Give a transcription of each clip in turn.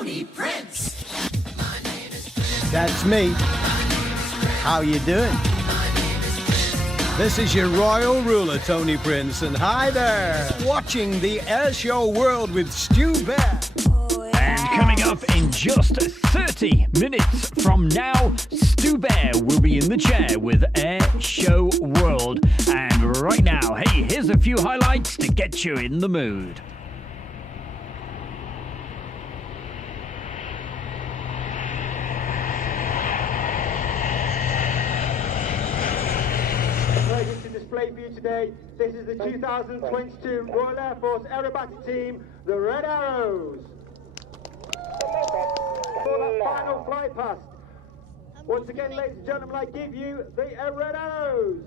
Tony Prince. That's me. How you doing? This is your royal ruler, Tony Prince, and hi there. Watching the Airshow World with Stu Bear. And coming up in just 30 minutes from now, Stu Bear will be in the chair with Airshow World. And right now, hey, here's a few highlights to get you in the mood. To display for you today, this is the 2022 Royal Air Force Aerobatic Team, the Red Arrows. For that final fly past, once again, ladies and gentlemen, I give you the Red Arrows.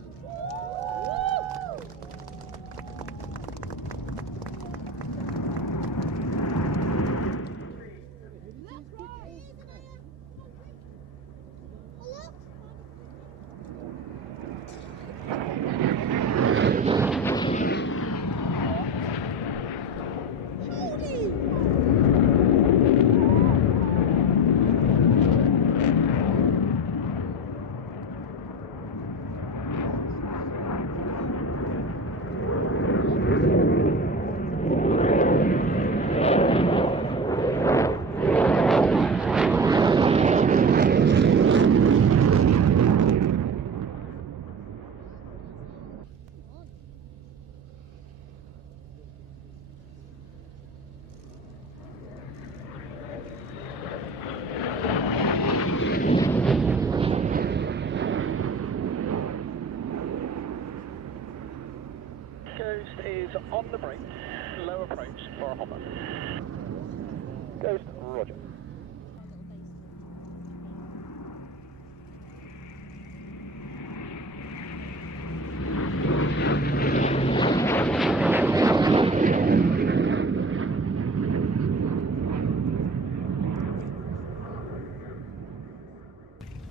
Ghost is on the brink, low approach for a hopper. Ghost, roger.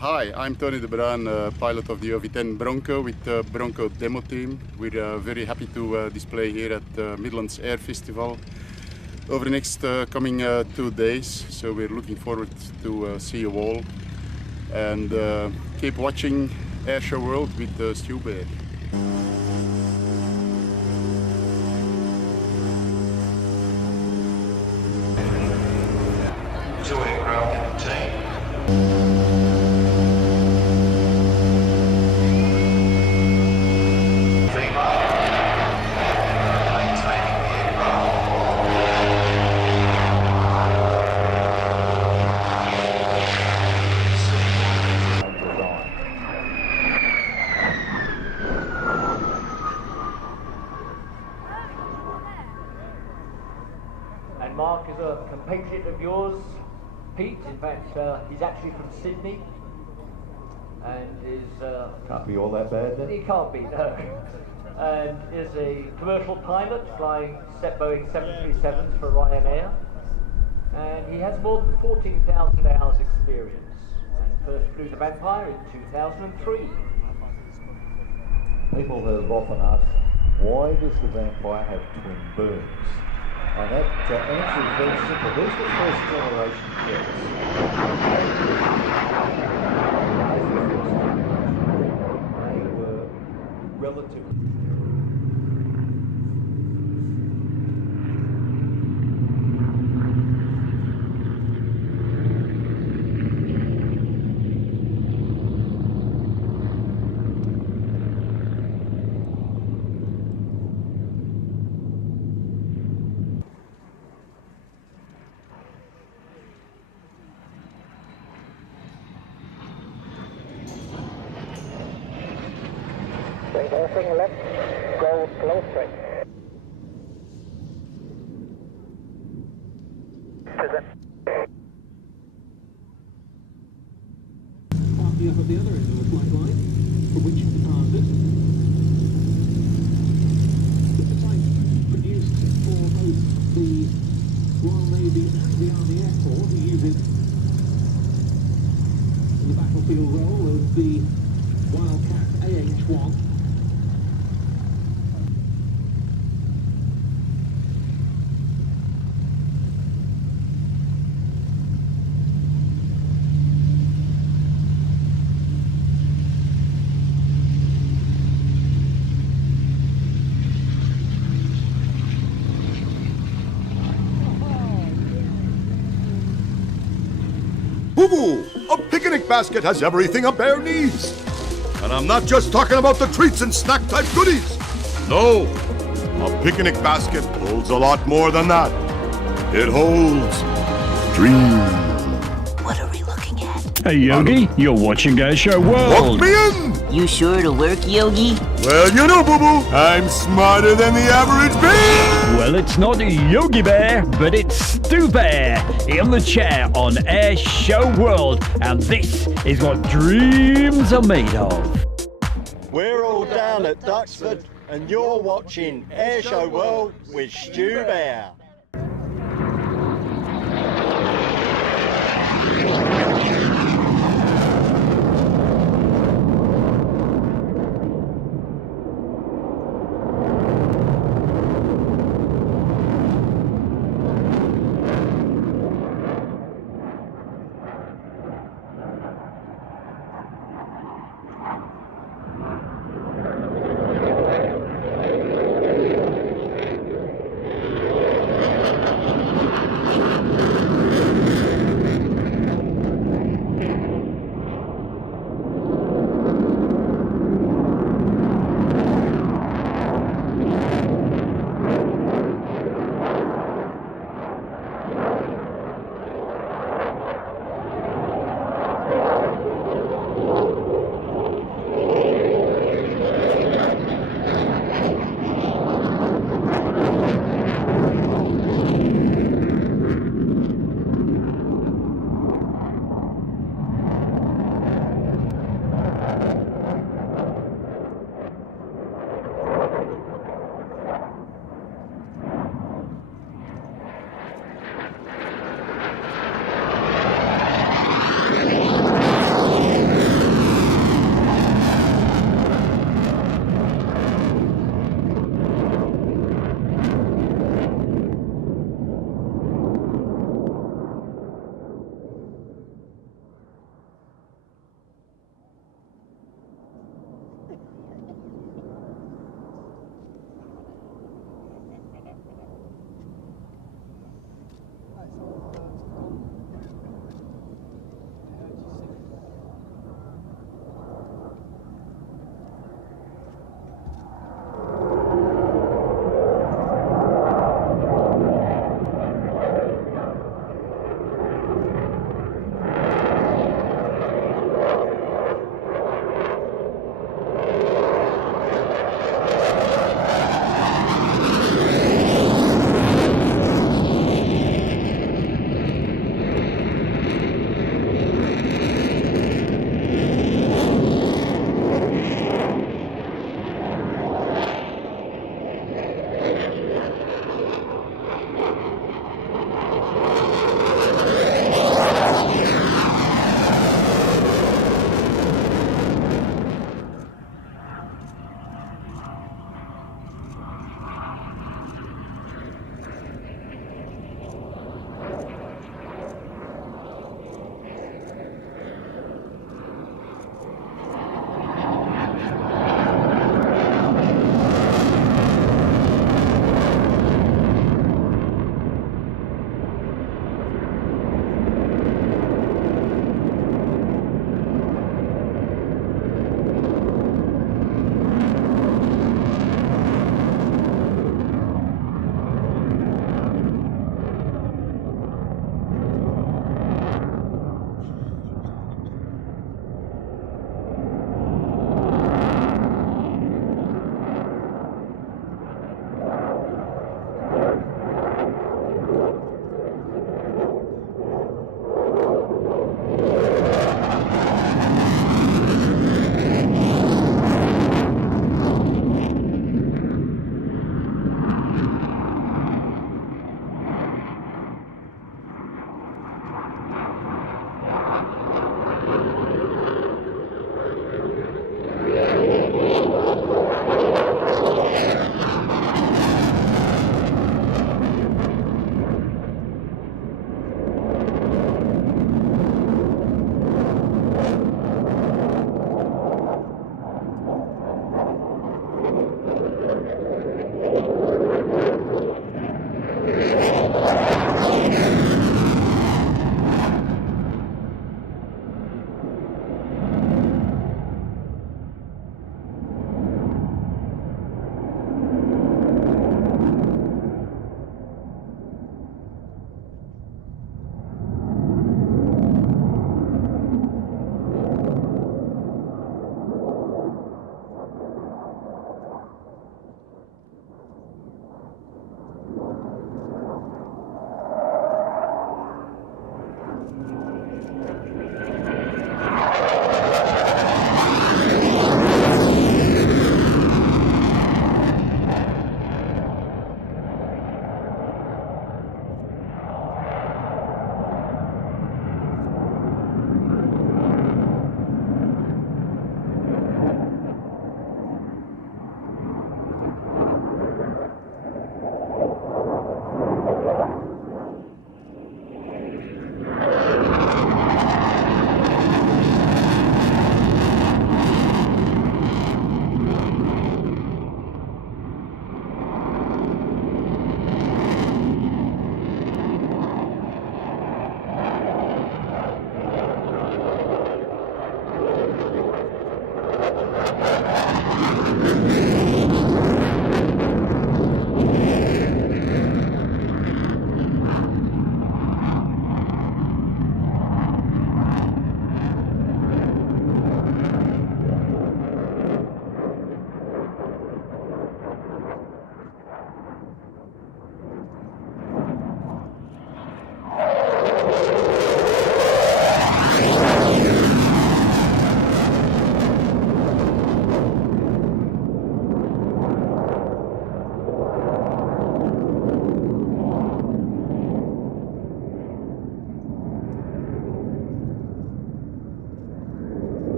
Hi, I'm Tony de Bruin, pilot of the OV-10 Bronco with the Bronco demo team. We're very happy to display here at the Midlands Air Festival over the next coming 2 days. So we're looking forward to see you all. And keep watching Airshow World with Stu Bear. Two aircraft team. And Mark is a compatriot of yours, Pete. In fact, he's actually from Sydney, and is can't be all that bad then. He can't be, no. And is a commercial pilot flying Boeing 737s for Ryanair, and he has more than 14,000 hours experience. And first flew the Vampire in 2003. People have often asked, why does the Vampire have twin booms? And that answer is very simple. These were first generation jets. They were relatively... Everything left, go slow straight. Present. Parking up at the other end of the flight line, for which departed. The type produced for both the Royal Navy and the Army Air Corps, who use it in the battlefield role of the Wildcat AH-1. Boo-boo! A picnic basket has everything a bear needs. And I'm not just talking about the treats and snack-type goodies. No, a picnic basket holds a lot more than that. It holds dreams. What are we looking at? Hey, Yogi, you're watching Airshow World. Walk me in! You sure it'll work, Yogi? Well, you know, Boo-boo, I'm smarter than the average bear! Well, it's not Yogi Bear, but it's Stu Bear in the chair on Airshow World, and this is what dreams are made of. We're all down at Duxford, and you're watching Airshow World with Stu Bear.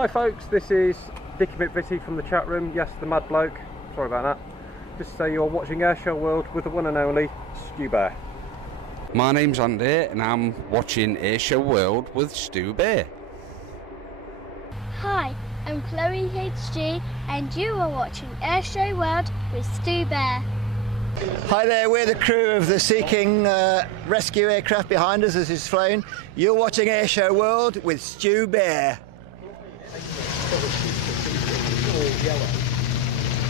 Hi folks, this is Dicky McVitie from the chat room. Yes, the mad bloke. Sorry about that. Just to say you're watching Airshow World with the one and only Stu Bear. My name's Andy and I'm watching Airshow World with Stu Bear. Hi, I'm Chloe HG and you are watching Airshow World with Stu Bear. Hi there, we're the crew of the Sea King rescue aircraft behind us as it's flown. You're watching Airshow World with Stu Bear. Yellow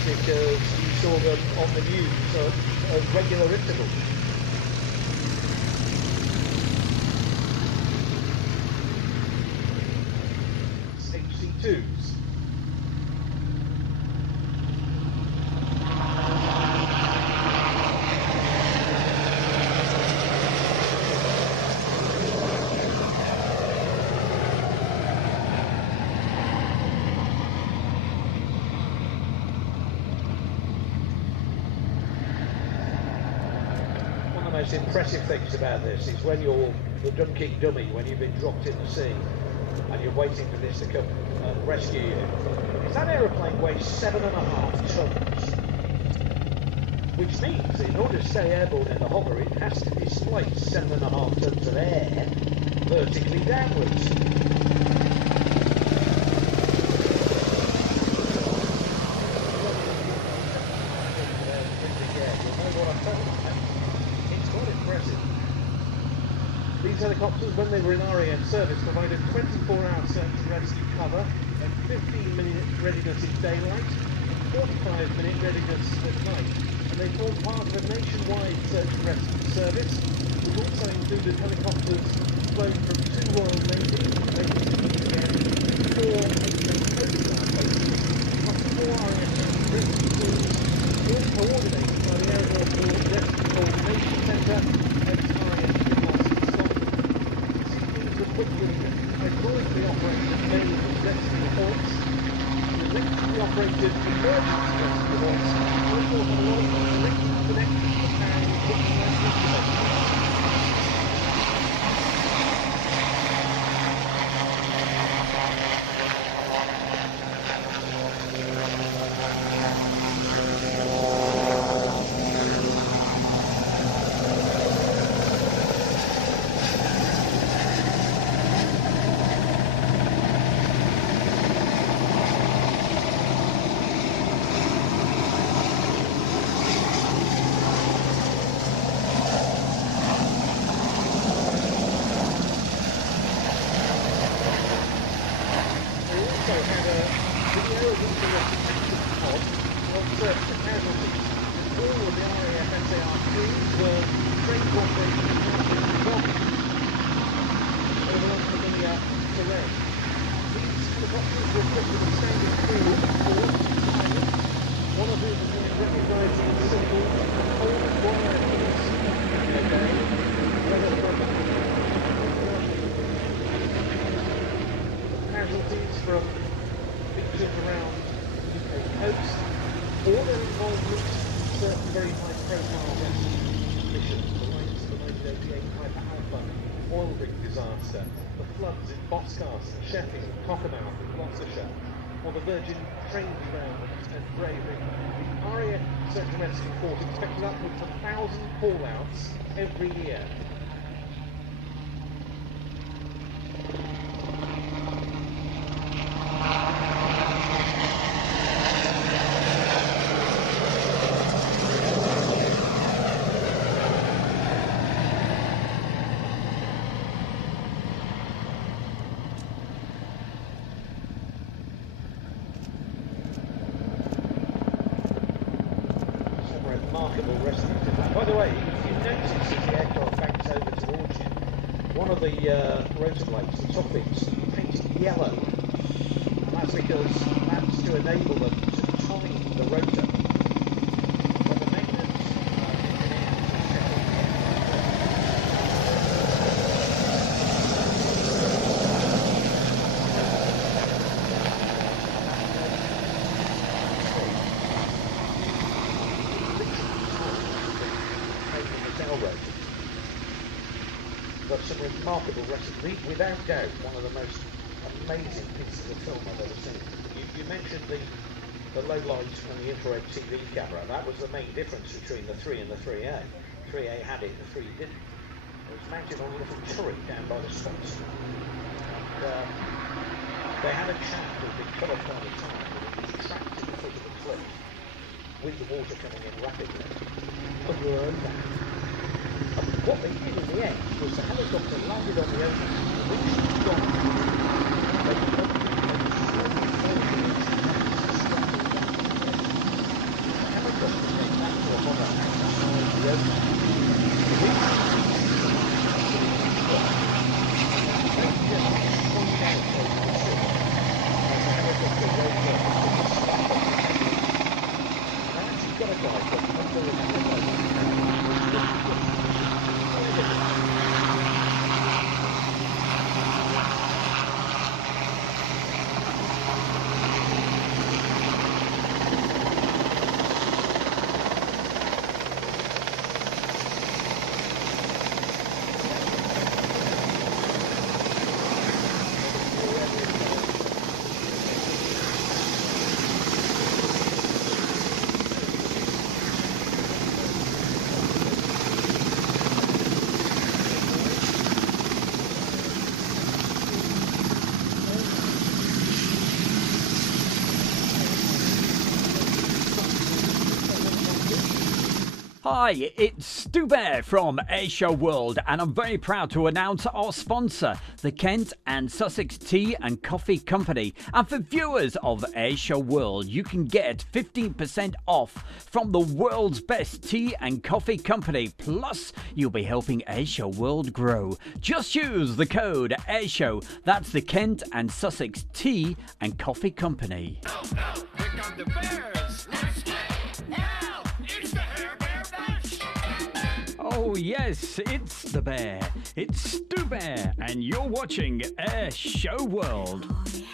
because you saw them on the news at regular intervals. HC2s. The most impressive things about this is when you're the dunking dummy, when you've been dropped in the sea and you're waiting for this to come and rescue you. That aeroplane weighs 7.5 tons, which means in order to stay airborne in the hover it has to displace 7.5 tons of air vertically downwards. These helicopters, when they were in RAF service, provided 24-hour search and rescue cover and 15-minute readiness in daylight, 45-minute readiness at night. And they formed part of a nationwide search and rescue service, which also included helicopters flown from 2 Royal Navy bases in the UK, 4 HMS Coast Guard bases, plus 4 RAF rescue teams, all coordinated by the Air Force Rescue Coordination Centre and RAF hydraulically operated main rescue ports, electrically operated emergency rescue ports, and of course a lot of electric connections to powering equipment and installations. From beaches around the UK coast, all their involvement in certain very high-profile rescue missions, the likes of the 1988 Piper Alpha oil rig disaster, the floods in Boscastle, Sheffield, Cockermouth and Gloucestershire, or the Virgin train derailment and Braving. The RAF Search and Rescue Force expected upwards of 1,000 call-outs every year. Remarkable rescue. By the way, if you notice as the aircraft banks over towards you, one of the rotor blades, the top bits, painted yellow. And that's because that's to enable them to time the rotor. When the maintenance but some remarkable rescue. Without doubt, one of the most amazing pieces of film I've ever seen. You mentioned the low lights from the infrared TV camera. That was the main difference between the 3 and the 3A. 3A had it, the 3 didn't. It was mounted on a little turret down by the sponsor. And they had a chap who'd been cut off by the time, and he was trapped to the foot of the cliff with the water coming in rapidly. And we were over. And what they did in the end was the helicopter landed on the ocean, reached down, they helicopter came back to a hover outside the ocean. Hi, it's Stu Bear from Airshow World, and I'm very proud to announce our sponsor, the Kent and Sussex Tea and Coffee Company. And for viewers of Airshow World, you can get 15% off from the world's best tea and coffee company. Plus, you'll be helping Airshow World grow. Just use the code Airshow. That's the Kent and Sussex Tea and Coffee Company. Oh, no, here come the bears. Let's go. Now, it's the Hair Bear Bunch. Oh yes, it's the bear. It's Stu Bear, and you're watching Airshow World. Oh, yes.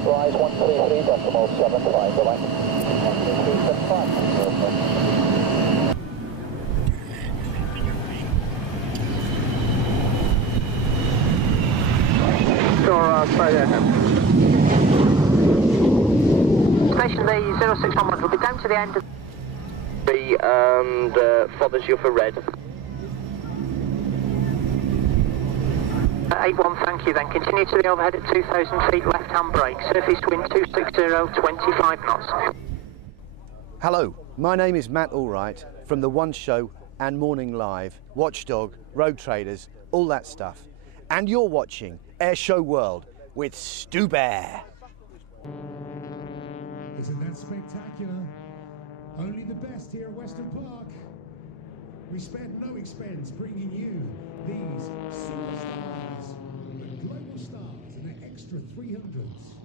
start rise 133.75, bye-bye. 133.75. Sure, stay there. Station B 0611 will be down to the end of B and fothers you for red. 81, thank you then. Continue to the overhead at 2,000 feet, left-hand brake. Surface wind 260, 25 knots. Hello, my name is Matt Allwright from The One Show and Morning Live, Watchdog, Road Traders, all that stuff. And you're watching Airshow World with Stu Bear. Isn't that spectacular? Only the best here at Western Park. We spared no expense bringing you these superstars, the global stars and the extra 300s.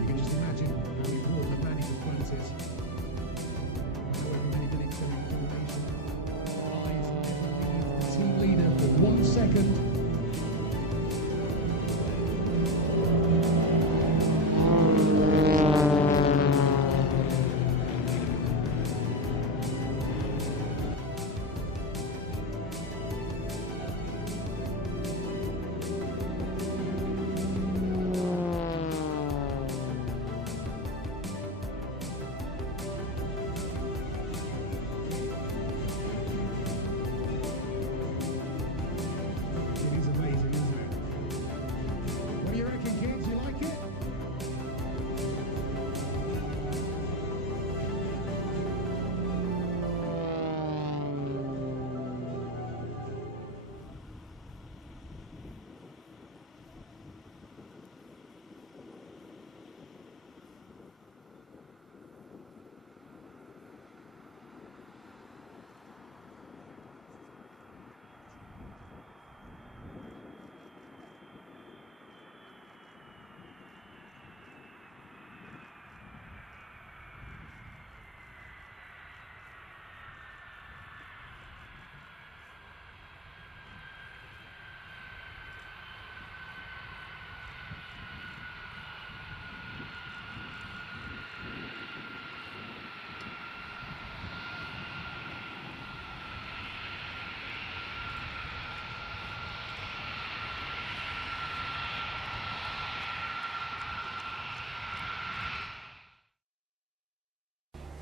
You can just imagine how important the manning in front is. However many minutes they're in formation. Eyes never leave the team leader for 1 second.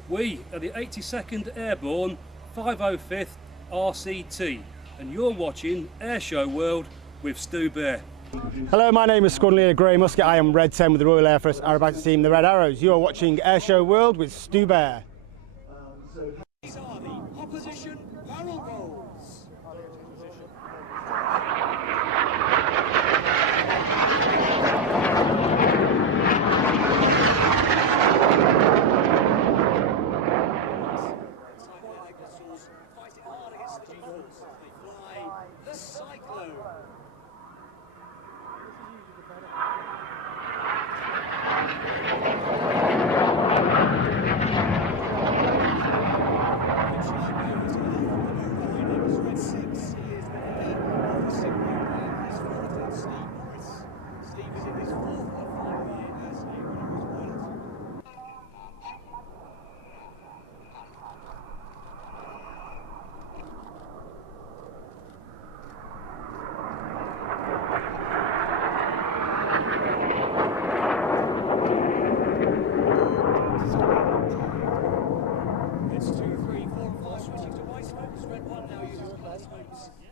We are the 82nd Airborne 505th RCT, and you're watching Airshow World with Stu Bear. Hello, my name is Squadron Leader Grey Musket. I am Red 10 with the Royal Air Force Aerobatic Team, the Red Arrows. You are watching Airshow World with Stu Bear. These are the opposition barrel rolls. Fighting hard against the Eagles. They fly the Cyclone.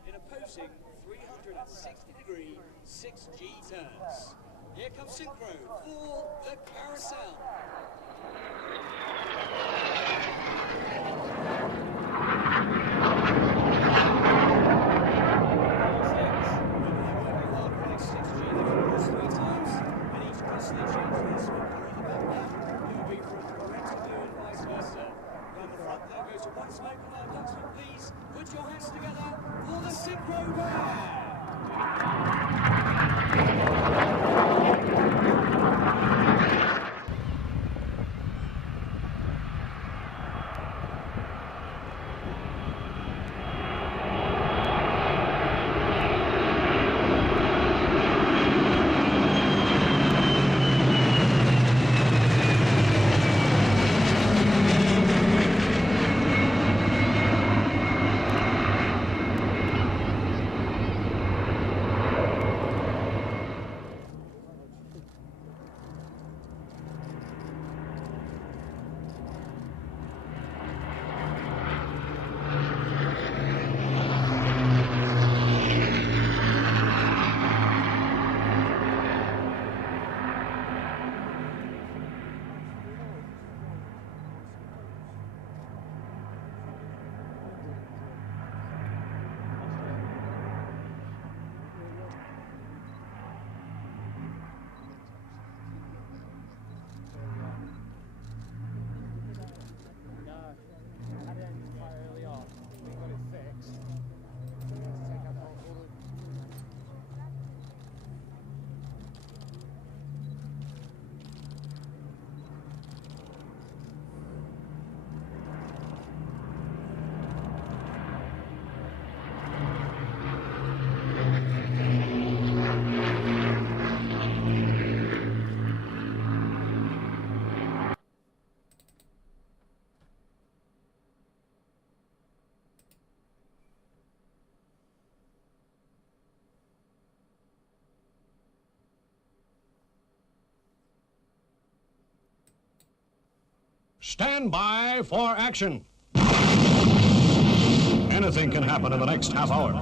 In opposing 360-degree 6G turns. Here comes synchro for the carousel. Please put your hands together for the synchro bear. Stand by for action. Anything can happen in the next half hour.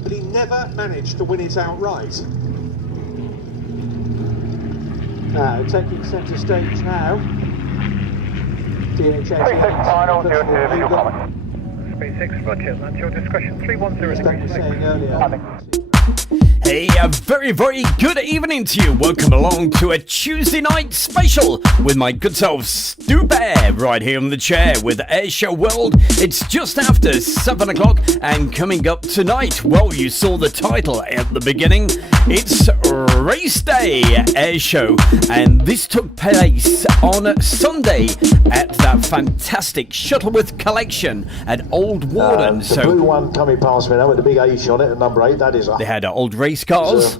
But he never managed to win it outright. Taking centre stage now. DHS. 36 final, 02 visual comment. 36, roger, that's your discretion. 310 degrees. Saying earlier. Hey, a very, very good evening to you. Welcome along to a Tuesday night special with my good self, Stu Bear, right here on the chair with Airshow World. It's just after 7 o'clock, and coming up tonight, well, you saw the title at the beginning. It's Race Day Airshow, and this took place on Sunday at that fantastic Shuttleworth collection at Old Warden. The blue one coming past me now with the big H on it at number 8, that is They had old race cars,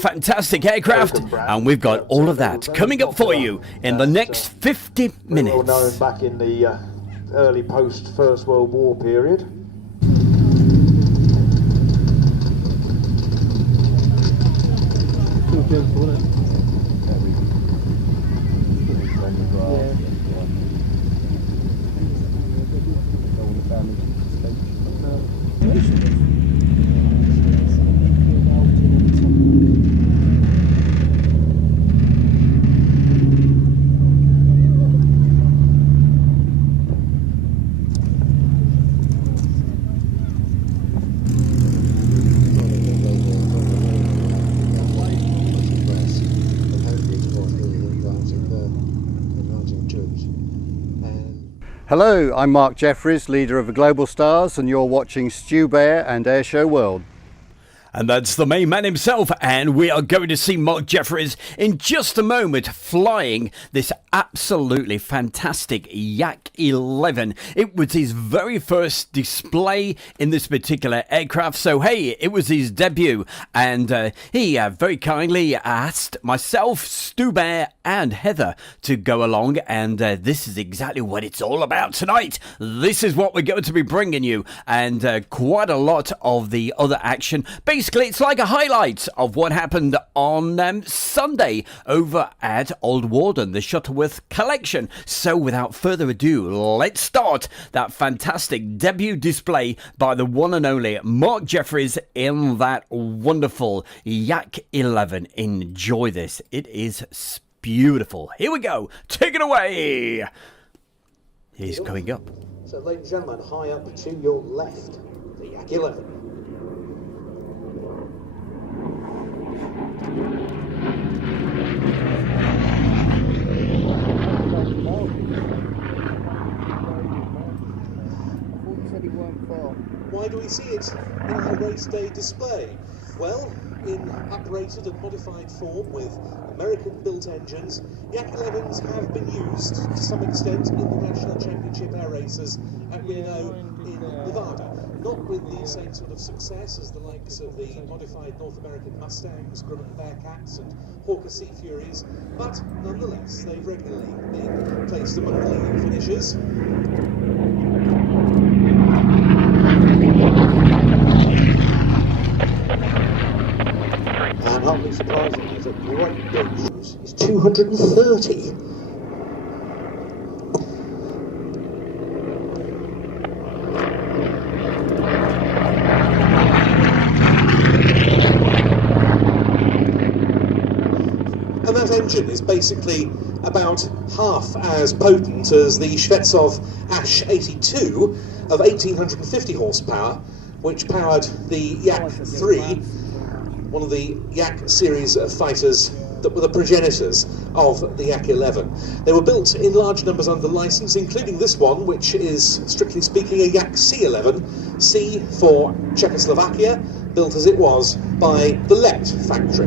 fantastic aircraft, and we've got all of that coming up for you in the next 50 minutes. Well known back in the early post-First World War period. Hello, I'm Mark Jeffries, leader of the Global Stars, and you're watching Stu Bear and Airshow World. And that's the main man himself, and we are going to see Mark Jeffries in just a moment flying this absolutely fantastic Yak 11. It was his very first display in this particular aircraft, so hey, it was his debut, and he very kindly asked myself, Stu Bear and Heather to go along, and this is exactly what it's all about tonight. This is what we're going to be bringing you, and quite a lot of the other action. Basically, it's like a highlight of what happened on Sunday over at Old Warden, the Shuttleworth collection. So without further ado, let's start that fantastic debut display by the one and only Mark Jeffries in that wonderful Yak 11. Enjoy this. It is beautiful. Here we go. Take it away. He's coming up. So, ladies and gentlemen, high up to your left, the Yak 11. Why do we see it in our race day display? Well, in uprated and modified form with American-built engines, Yak 11s have been used to some extent in the National Championship air races at Reno in Nevada. Not with the same sort of success as the likes of the modified North American Mustangs, Grumman Bearcats and Hawker Sea Furies, but nonetheless, they've regularly been placed among the leading finishers. And hardly surprisingly, the great big is 230. And that engine is basically about half as potent as the Shvetsov Ash 82 of 1850 horsepower, which powered the Yak 3, one of the Yak series of fighters that were the progenitors of the Yak 11. They were built in large numbers under license, including this one, which is, strictly speaking, a Yak C11, C for Czechoslovakia, built as it was by the Let factory.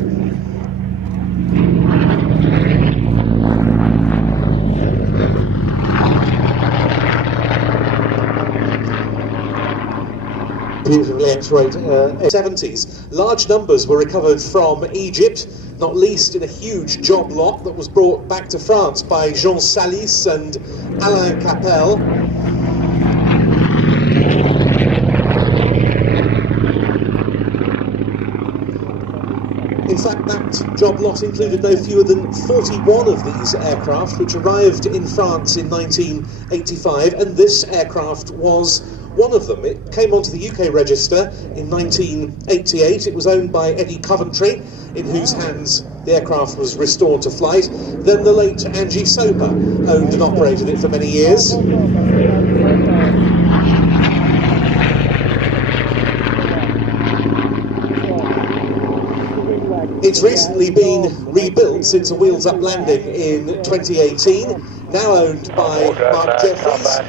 Beautifully X-rayed 70s. Large numbers were recovered from Egypt, not least in a huge job lot that was brought back to France by Jean Salis and Alain Capel. fact, that job lot included no fewer than 41 of these aircraft, which arrived in France in 1985, and this aircraft was one of them. It came onto the UK register in 1988. It was owned by Eddie Coventry, in whose hands the aircraft was restored to flight. Then the late Angie Soper owned and operated it for many years. It's recently been rebuilt since a wheels-up landing in 2018, now owned by Mark Jeffries,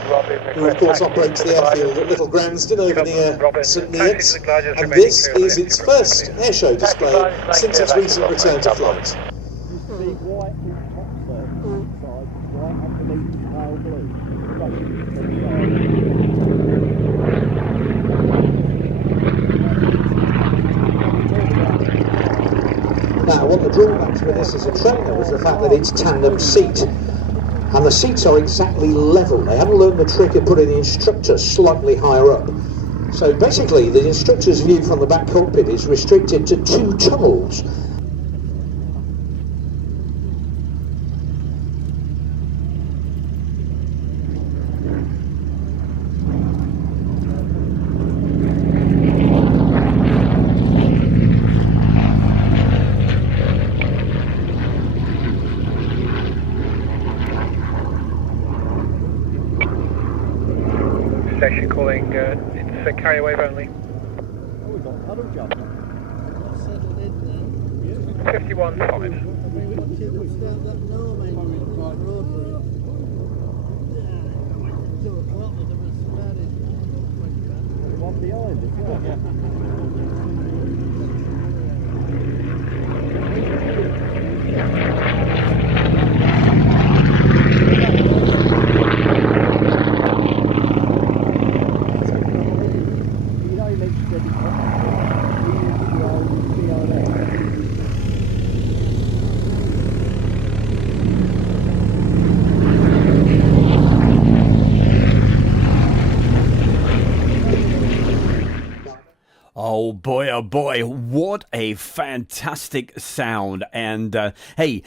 who of course operates the airfield at Little Gransden over near St Neots, and this is its first airshow display since its recent return to flight. Now, one of the drawbacks with this as a trainer was the fact that it's tandem seat, and the seats are exactly level. They haven't learned the trick of putting the instructor slightly higher up. So basically, the instructor's view from the back cockpit is restricted to 2 tunnels. Station calling, it's carrier wave only. 51.5. Oh boy, what a fantastic sound. And hey,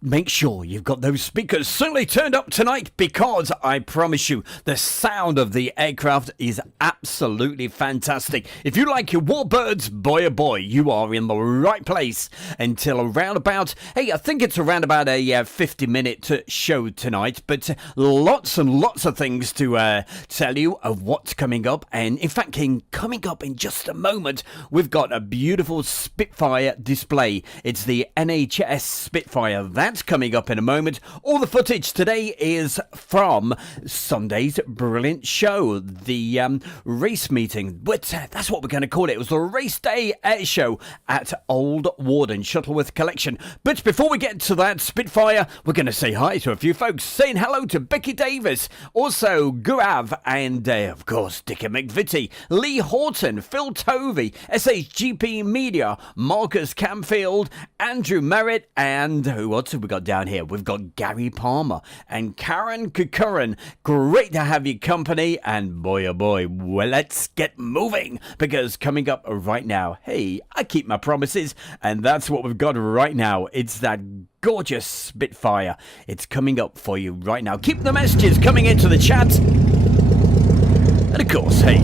make sure you've got those speakers certainly turned up tonight, because I promise you the sound of the aircraft is absolutely fantastic. If you like your warbirds, boy oh boy, you are in the right place until around about, hey, I think it's around about a 50-minute show tonight, but lots and lots of things to tell you of what's coming up. And in fact, coming up in just a moment, we've got a beautiful Spitfire display. It's the NHS Spitfire. That's coming up in a moment. All the footage today is from Sunday's brilliant show, the race meeting, but that's what we're going to call it. It was the race day air show at Old Warden Shuttleworth Collection. But before we get to that Spitfire, we're going to say hi to a few folks, saying hello to Becky Davis, also Gurav, and of course Dickie McVitie, Lee Horton, Phil Tovey, SHGP Media, Marcus Camfield, Andrew Merritt, and who else have we got down here? We've got Gary Palmer and Karen Kukurin. Great to have your company, and boy oh boy, well, let's get moving, because coming up right now, hey, I keep my promises, and that's what we've got right now. It's that gorgeous Spitfire. It's coming up for you right now. Keep the messages coming into the chat, and of course, hey,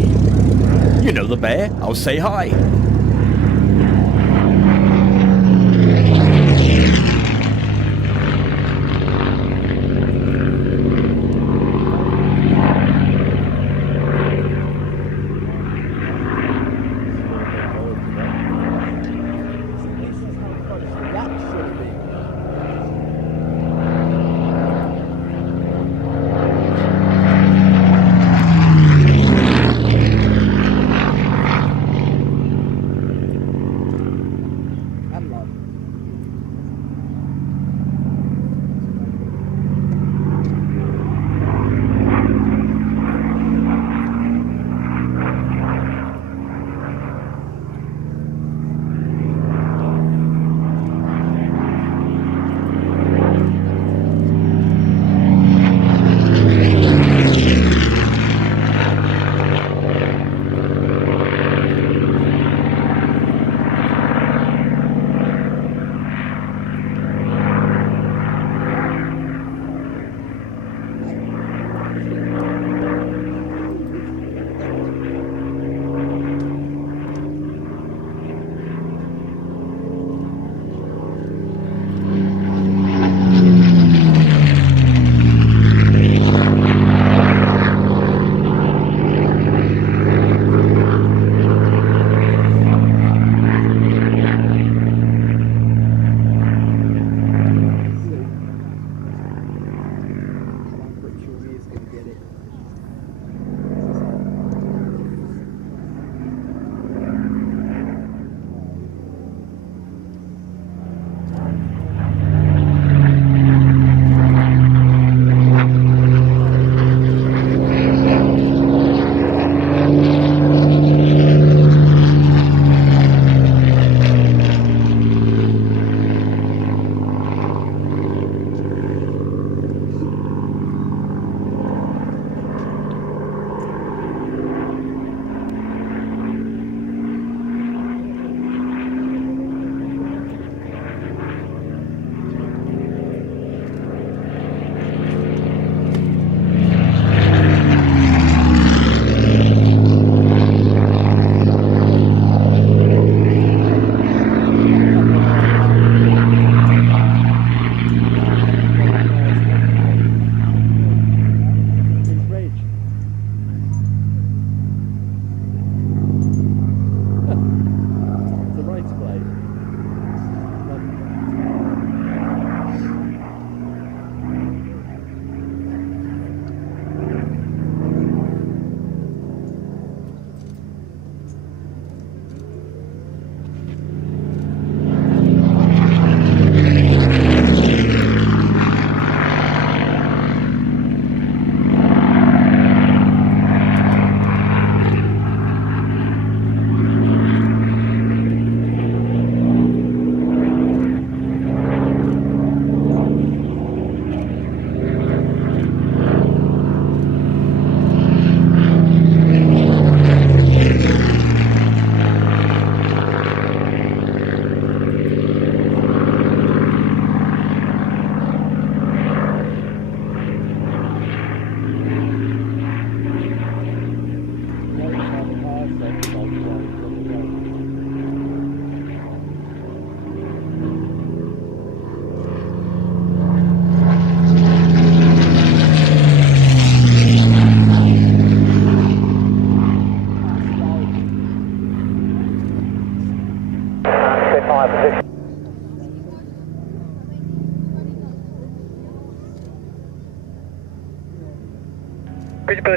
you know the bear, I'll say hi.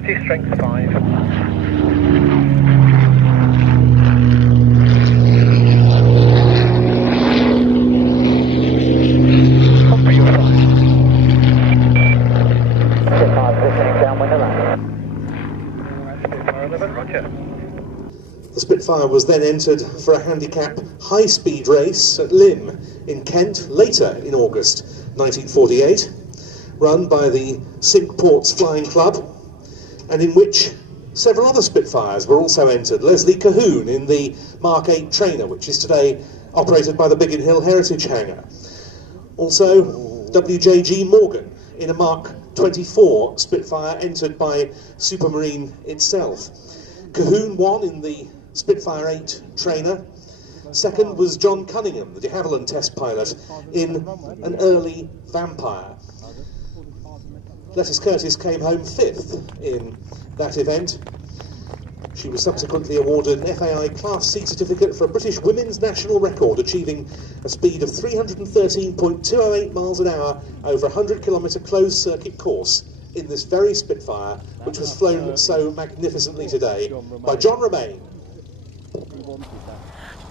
Gravity strength 5. On for your 5. Spitfire positioning downwind of that. Spitfire 11, roger. The Spitfire was then entered for a handicap high-speed race at Lymm in Kent later in August 1948, run by the Cinque Ports Flying Club, and in which several other Spitfires were also entered. Leslie Cahoon in the Mark 8 trainer, which is today operated by the Biggin Hill Heritage Hangar. Also, W.J.G. Morgan in a Mark 24 Spitfire entered by Supermarine itself. Cahoon won in the Spitfire 8 trainer. Second was John Cunningham, the de Havilland test pilot, in an early Vampire. Lettice Curtis came home 5th in that event. She was subsequently awarded an FAI Class C certificate for a British women's national record, achieving a speed of 313.208 miles an hour over a 100-kilometre closed circuit course in this very Spitfire, which was flown so magnificently today by John Romain.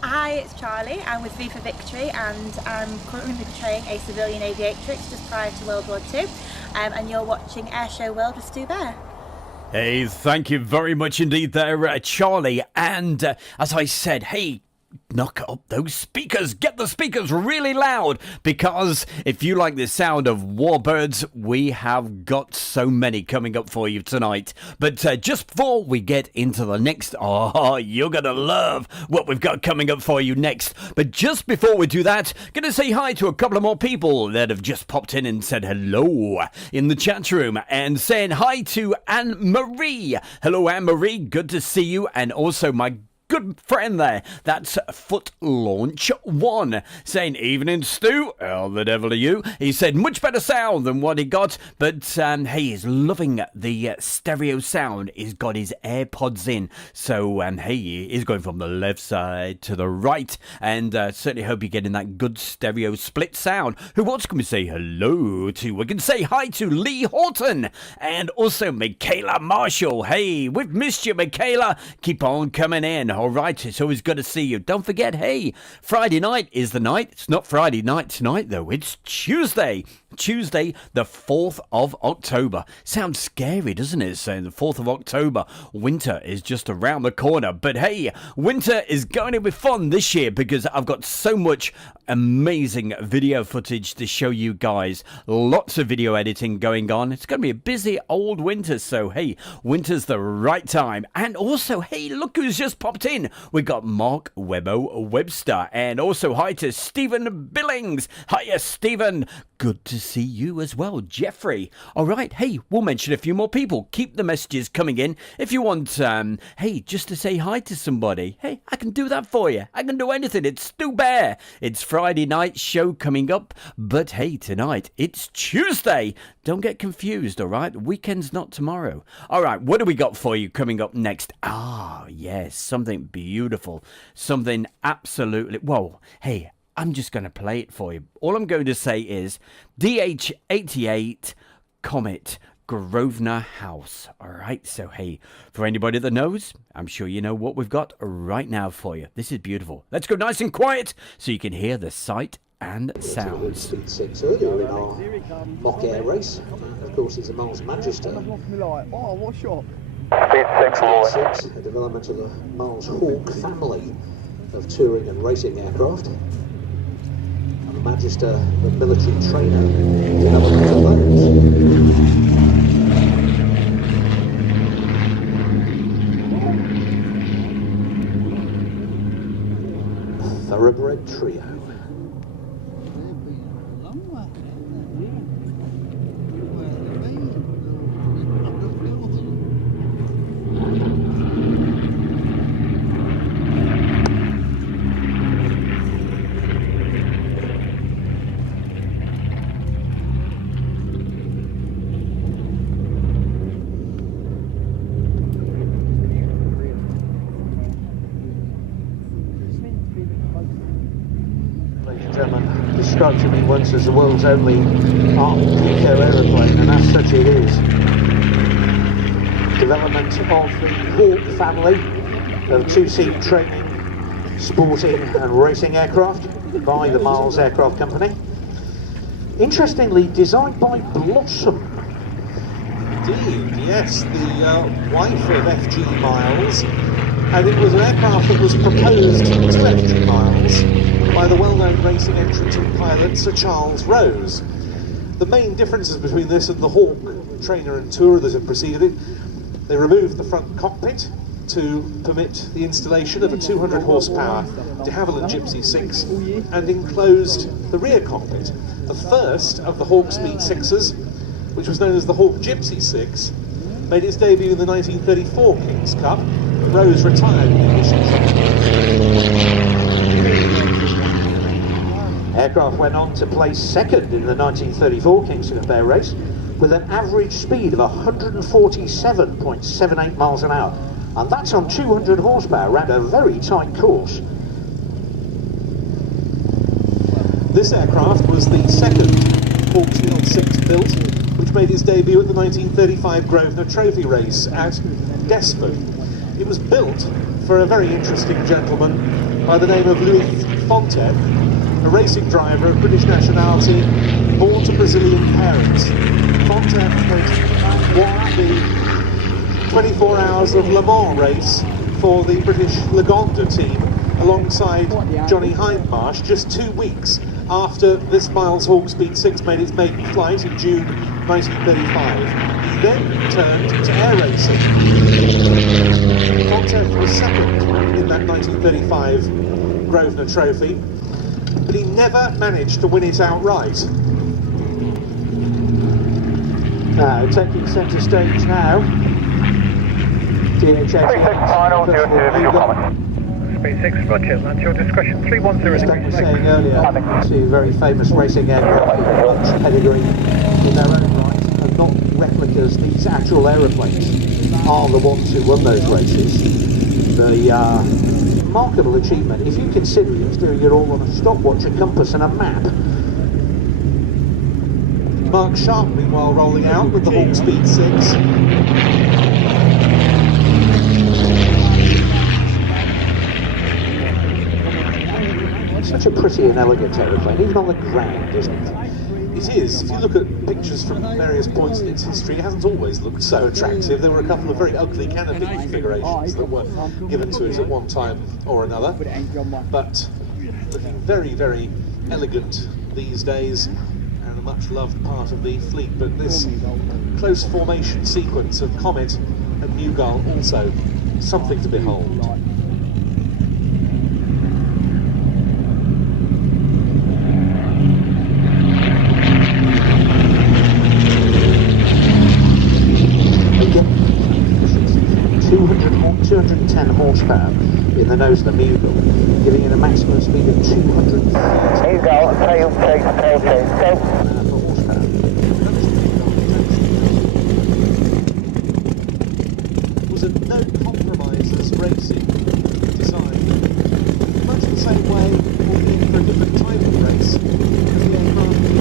Hi, it's Charlie. I'm with V for Victory and I'm currently portraying a civilian aviatrix just prior to World War II, and you're watching Airshow World with Stu Bear. Hey, thank you very much indeed there, Charlie. And as I said, hey, knock up those speakers. Get the speakers really loud, because if you like the sound of warbirds, we have got so many coming up for you tonight. But just before we get into the next, you're going to love what we've got coming up for you next. But just before we do that, going to say hi to a couple of more people that have just popped in and said hello in the chat room, and saying hi to Anne-Marie. Hello, Anne-Marie. Good to see you. And also my good friend there, that's Foot Launch 1, saying, evening Stu, how the devil are you? He said, much better sound than what he got, but hey, he's loving the stereo sound. He's got his AirPods in, so hey, he's going from the left side to the right, and certainly hope you're getting that good stereo split sound. Who else can we say hello to? We can say hi to Lee Horton, and also Michaela Marshall. Hey, we've missed you, Michaela. Keep on coming in. All right, it's always good to see you. Don't forget, hey, Friday night is the night. It's not Friday night tonight, though. It's Tuesday. Tuesday, the 4th of October. Sounds scary, doesn't it? Saying the 4th of October. Winter is just around the corner. But hey, winter is going to be fun this year because I've got so much amazing video footage to show you guys. Lots of video editing going on. It's going to be a busy old winter. So hey, winter's the right time. And also, hey, look who's just popped in. We got Mark Webbo Webster. And also hi to Stephen Billings. Hiya, Stephen. Good to see you as well, Jeffrey. All right, hey, we'll mention a few more people. Keep the messages coming in. If you want, hey, just to say hi to somebody, hey, I can do that for you. I can do anything. It's Stu Bear. It's Friday night show coming up, but hey, tonight, it's Tuesday. Don't get confused, all right? Weekend's not tomorrow. All right, what do we got for you coming up next? Yes, something beautiful. Something absolutely, whoa, hey, I'm just going to play it for you. All I'm going to say is DH88 Comet Grosvenor House. All right, so hey, for anybody that knows, I'm sure you know what we've got right now for you. This is beautiful. Let's go nice and quiet so you can hear the sight and sounds. Speed 6 earlier in our mock air race. Of course, it's a Mars Magister. Oh, what shot? Speed 6, a development of the Mars Hawk family of touring and racing aircraft. And the Magister, the military trainer, development of that. Thoroughbred trio. Described to me once as the world's only Art Deco aeroplane, and as such it is. development of the Hawk family of two-seat training, sporting and racing aircraft by the Miles Aircraft Company. Interestingly, designed by Blossom. Indeed, yes, the wife of FG Miles, and it was an aircraft that was proposed to FG Miles by the well-known racing entrant and pilot Sir Charles Rose. The main differences between this and the Hawk trainer and tourer that have preceded it: they removed the front cockpit to permit the installation of a 200 horsepower de Havilland Gypsy 6 and enclosed the rear cockpit. The first of the Hawk Speed 6s, which was known as the Hawk Gypsy 6, made its debut in the 1934 King's Cup. Rose retired in the initial Aircraft went on to place second in the 1934 King's Cup Air Race with an average speed of 147.78 miles an hour, and that's on 200 horsepower around a very tight course. This aircraft was the second Hawk Speed 6 built, which made its debut at the 1935 Grosvenor Trophy race at Desford. It was built for a very interesting gentleman by the name of Louis Fontep, a racing driver of British nationality, born to Brazilian parents. Fontep had won the 24 Hours of Le Mans race for the British Lagonda team alongside Johnny Hindmarsh just 2 weeks after this Miles Hawk Speed 6 made its maiden flight in June 1935. He then turned to air racing. Fontep was second in that 1935 Grosvenor Trophy, but he never managed to win it outright. Now, taking centre stage now, DHS final, 02, your comment. Speed 6, roger, that's your discretion, 310. As Ben was saying earlier, two very famous racing aircraft with much pedigree in their own right, and not replicas. These actual aeroplanes are the ones who won those races. The remarkable achievement, if you consider he was doing it all on a stopwatch, a compass and a map. Mark Sharp, meanwhile, rolling out with the Hawk Speed 6. Such a pretty and elegant aeroplane, even on the ground, isn't it? It is. If you look at pictures from various points in its history, it hasn't always looked so attractive. There were a couple of very ugly canopy configurations that were given to it at one time or another, but looking very, very elegant these days, and a much loved part of the fleet. But this close formation sequence of Comet and New Gull also something to behold. Again, 210 horsepower in the nose of the Mughal, giving it a maximum speed of 230. Here you go, tail chase, go. Was a no compromises racing design, much the same way, albeit for a different type of race, as the aircraft was.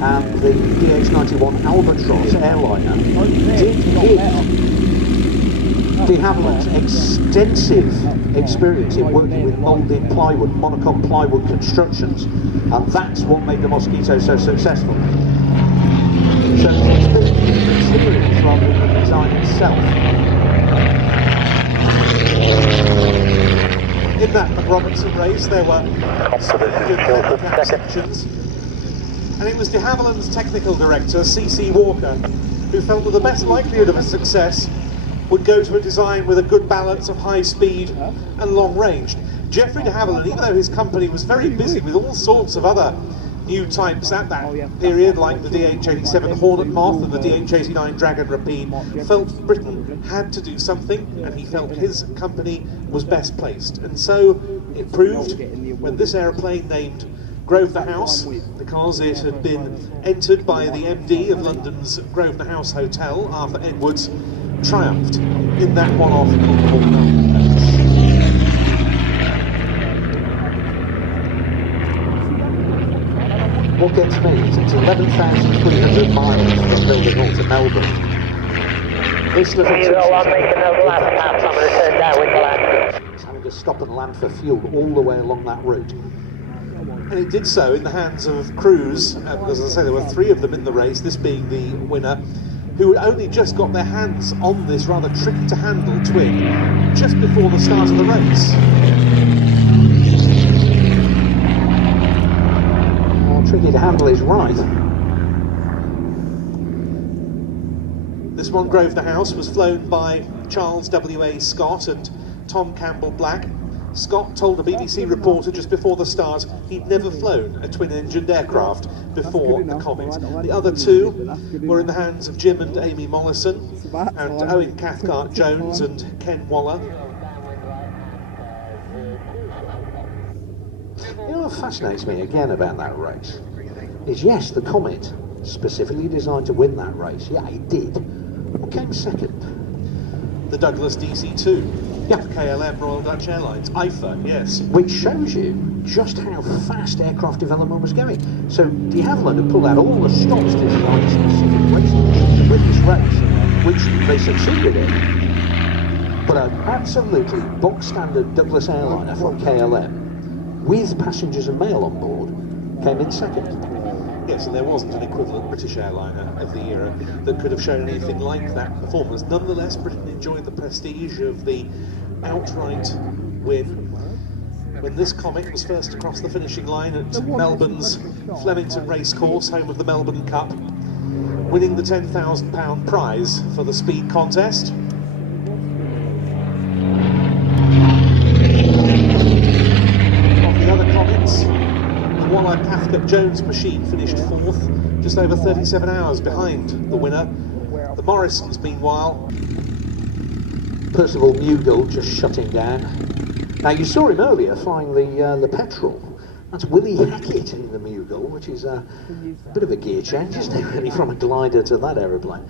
And the DH-91 Albatross airliner did give de Havilland extensive experience in working with moulded plywood, monocoque plywood constructions, and that's what made the Mosquito so successful. So it's experience rather than the design itself. In that McRobertson race, there were sections, and it was de Havilland's technical director, C.C. Walker, who felt that the best likelihood of a success would go to a design with a good balance of high speed and long range. Geoffrey de Havilland, even though his company was very busy with all sorts of other new types at that period, like the DH-87 Hornet Moth and the DH-89 Dragon Rapide, felt Britain had to do something, and he felt his company was best placed. And so it proved when this aeroplane named Grosvenor House, because it had been entered by the MD of London's Grosvenor House Hotel, Arthur Edwards, triumphed in that one-off. What gets me is it's 11,300 miles from Milton Hall to Melbourne. This little it's having to stop and land for fuel all the way along that route. And it did so in the hands of crews, because as I say, there were 3 of them in the race, this being the winner, who had only just got their hands on this rather tricky-to-handle twin just before the start of the race. Tricky to handle is right. This one, Grosvenor House, was flown by Charles W.A. Scott and Tom Campbell Black. Scott told a BBC reporter just before the start he'd never flown a twin-engined aircraft before the Comet. The other 2 were in the hands of Jim and Amy Mollison, and Owen Cathcart-Jones and Ken Waller. You know what fascinates me again about that race is, yes, the Comet, specifically designed to win that race, yeah, it did. What came second? The Douglas DC-2. Yeah, KLM, Royal Dutch Airlines, IFA, yes. Which shows you just how fast aircraft development was going. So de Havilland had pulled out all the stops to design a specific racing to win this race, which they succeeded in. But an absolutely bog-standard Douglas airliner from KLM, with passengers and mail on board, came in second. Yes, and there wasn't an equivalent British airliner of the era that could have shown anything like that performance. Nonetheless, Britain enjoyed the prestige of the outright win when this Comet was first across the finishing line at Melbourne's Flemington Racecourse, home of the Melbourne Cup, winning the £10,000 prize for the speed contest. Waller Cathcart-Jones machine finished 4th, just over 37 hours behind the winner. The Morrisons, meanwhile. Percival Mughal just shutting down. Now, you saw him earlier flying the Petrel. That's Willie Hackett in the Mughal, which is a bit of a gear change, isn't it, really, from a glider to that aeroplane.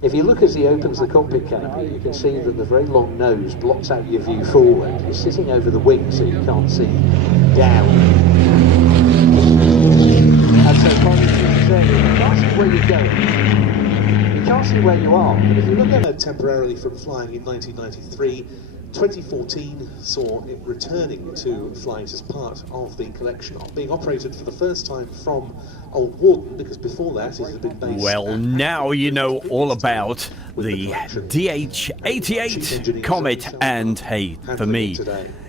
If you look as he opens the cockpit canopy, you can see that the very long nose blocks out your view forward. You're sitting over the wing, so you can't see down. And so finally, you can't see where you're going. You can't see where you are. But if you look at it temporarily from flying in 1993, 2014 saw it returning to flight as part of the collection, being operated for the first time from Old Warden, because before that it had been based. Well, now you know all about the DH-88 Comet, and hey, for me,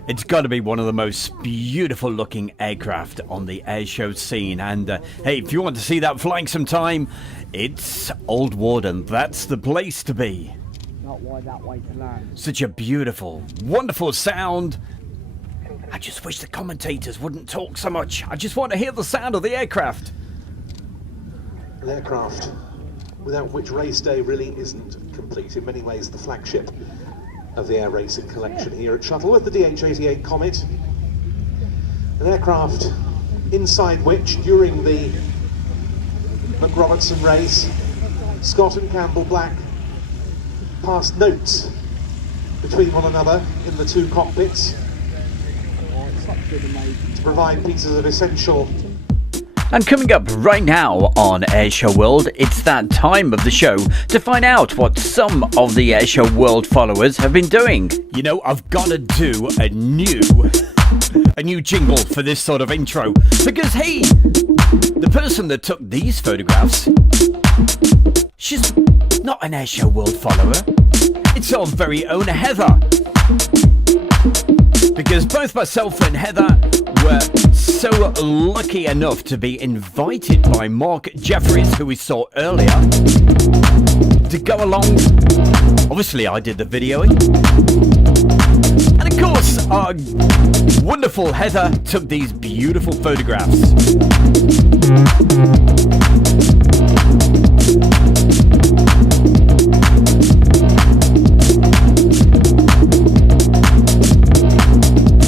it's got to be one of the most beautiful looking aircraft on the airshow scene. And hey, if you want to see that flying sometime, it's Old Warden. That's the place to be. That way to land. Such a beautiful, wonderful sound. I just wish the commentators wouldn't talk so much. I just want to hear the sound of the aircraft. An aircraft without which race day really isn't complete. In many ways, the flagship of the air racing collection here at Shuttleworth, the DH-88 Comet. An aircraft inside which, during the McRobertson race, Scott and Campbell Black passed notes between one another in the 2 cockpits to provide pieces of essential. And coming up right now on Airshow World, it's that time of the show to find out what some of the Airshow World followers have been doing. You know, I've got to do a new jingle for this sort of intro, because hey, the person that took these photographs, she's not an Airshow World follower. It's our very own Heather. Because both myself and Heather were so lucky enough to be invited by Mark Jeffries, who we saw earlier, to go along. Obviously, I did the videoing. And a course, our wonderful Heather took these beautiful photographs.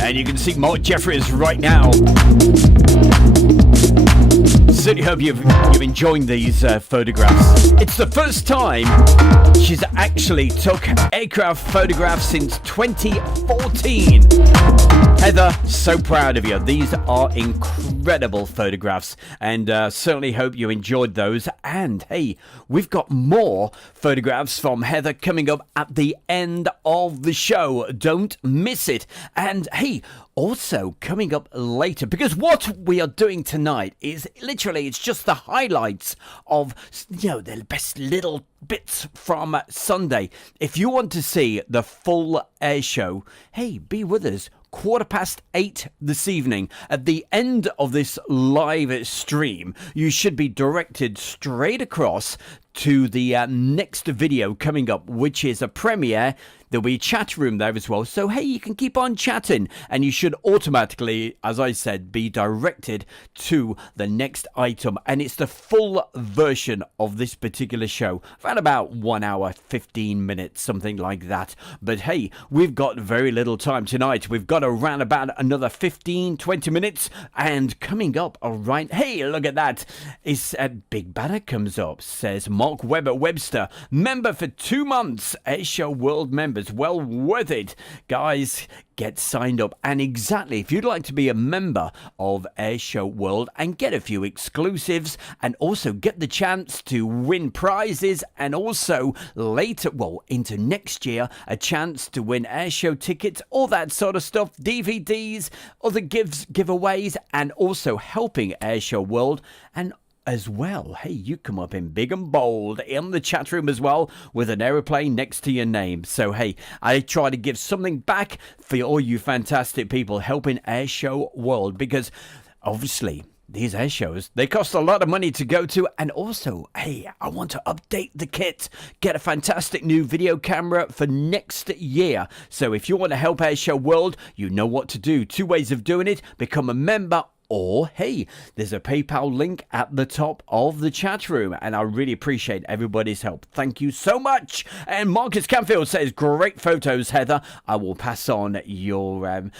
And you can see Mark Jeffries right now. Certainly hope you've enjoyed these photographs. It's the first time she's actually took aircraft photographs since 2014. Heather, so proud of you. These are incredible photographs, and certainly hope you enjoyed those. And hey, we've got more photographs from Heather coming up at the end of the show. Don't miss it. And hey, also coming up later, because what we are doing tonight is literally, it's just the highlights of, you know, the best little bits from Sunday. If you want to see the full air show, hey, be with us 8:15 this evening. At the end of this live stream, you should be directed straight across to the next video coming up, which is a premiere. There'll be a chat room there as well. So, hey, you can keep on chatting and you should automatically, as I said, be directed to the next item. And it's the full version of this particular show. Around about 1 hour, 15 minutes, something like that. But hey, we've got very little time tonight. We've got around about another 15, 20 minutes. And coming up, all right, hey, look at that. It's a big banner comes up, says Mark Webster, member for 2 months, Airshow World members. Well worth it, guys. Get signed up. And exactly, if you'd like to be a member of Airshow World and get a few exclusives and also get the chance to win prizes, and also later, well, into next year, a chance to win airshow tickets, all that sort of stuff, DVDs, other giveaways, and also helping Airshow World and as well. Hey, you come up in big and bold in the chat room as well with an aeroplane next to your name. So hey, I try to give something back for all you fantastic people helping Airshow World, because obviously these air shows, they cost a lot of money to go to. And also, hey, I want to update the kit, get a fantastic new video camera for next year. So if you want to help Airshow World, you know what to do. 2 ways of doing it: become a member, or hey, there's a PayPal link at the top of the chat room, and I really appreciate everybody's help. Thank you so much. And Marcus Canfield says, great photos, Heather. I will pass on your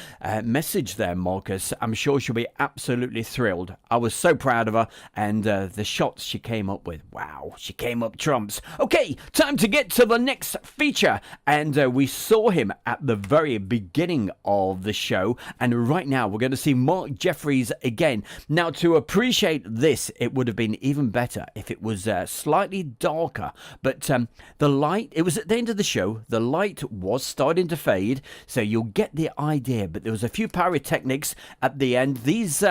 message there, Marcus. I'm sure she'll be absolutely thrilled. I was so proud of her, and the shots she came up with, wow, she came up trumps. Okay, time to get to the next feature, and we saw him at the very beginning of the show, and right now we're going to see Mark Jeffries again. Now, to appreciate this, it would have been even better if it was slightly darker, but the light, it was at the end of the show, the light was starting to fade, so you'll get the idea. But there was a few pyrotechnics at the end. These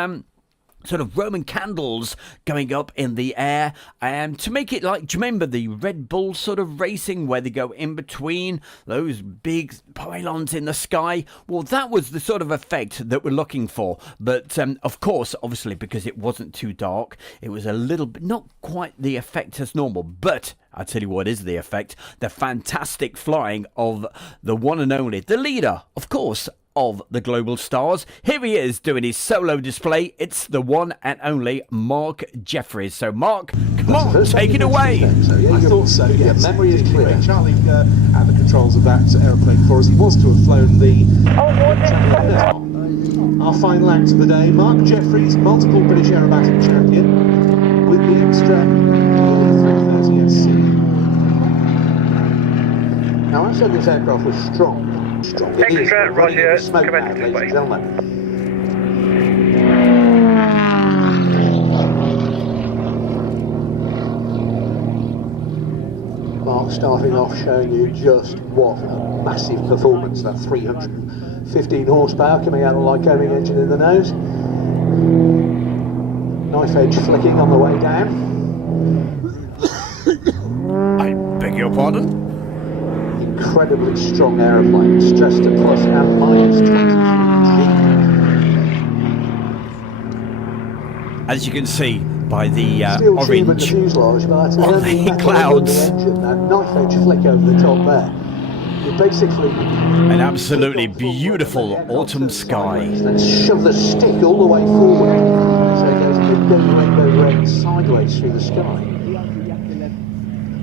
sort of Roman candles going up in the air, and to make it like, do you remember the Red Bull sort of racing where they go in between those big pylons in the sky? Well, that was the sort of effect that we're looking for. But of course, obviously, because it wasn't too dark, it was a little bit, not quite the effect as normal. But I'll tell you what is the effect: the fantastic flying of the one and only, the leader, of course, of the Global Stars. Here he is doing his solo display. It's the one and only Mark Jeffries. So Mark, come on, take it away. So, yeah, I thought so, yeah. Memory is clear. Charlie at the controls of that aeroplane for us. He was to have flown the... Our final act of the day, Mark Jeffries, multiple British aerobatic champion, with the extra 330SC. Now, I said this aircraft was strong. Extra, Roger, commence ladies and gentlemen. Mark starting off showing you just what a massive performance, that 315 horsepower coming out of the Lycoming engine in the nose. Knife edge flicking on the way down. I beg your pardon? Incredibly strong aeroplane, stressed to plus and minus 23 G. As you can see by the orange on the clouds. That knife edge flick over the top there. You basically... An absolutely beautiful autumn sky. Then shove the stick all the way forward, so it goes endo sideways through the sky.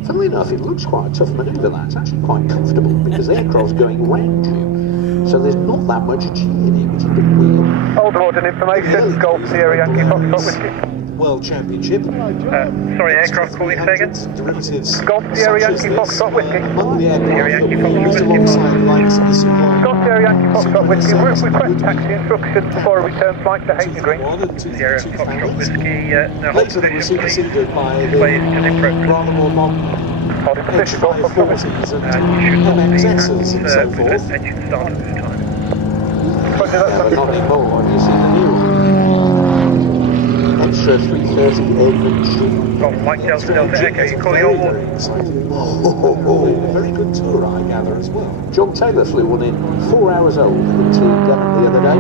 Funnily enough, it looks quite a tough manoeuvre, that. It's actually quite comfortable, because the aircraft's going round you, so there's not that much G in it, which is a bit weird. Old Warden information, Golf Sierra Yankee Foxtrot Whiskey. World Championship. Sorry, aircraft calling second. Derivatives. Golf Sierra Yankee Foxtrot Whiskey. Among the Sierra Yankee Foxtrot Whiskey. alongside lights of the Sublime. Golf Sierra Yankee Foxtrot Whiskey. Request taxi instructions for a return flight to Hackney Green. Sierra Foxtrot Whiskey. No hold Later they were position, please. superseded by the Displays to the appropriate. rather more modern Holding position, Golf Foxtrot Whiskey. H540s and You should not be MXSs and so forth. engine start at this time. Yeah, but not anymore. Have you seen the new one? Extra 330 infantry. Golf Mike Delta Delta Echo. You calling Old Warden? Very good tour, I gather, as well. John Taylor flew one in 4 hours old into Devon the other day.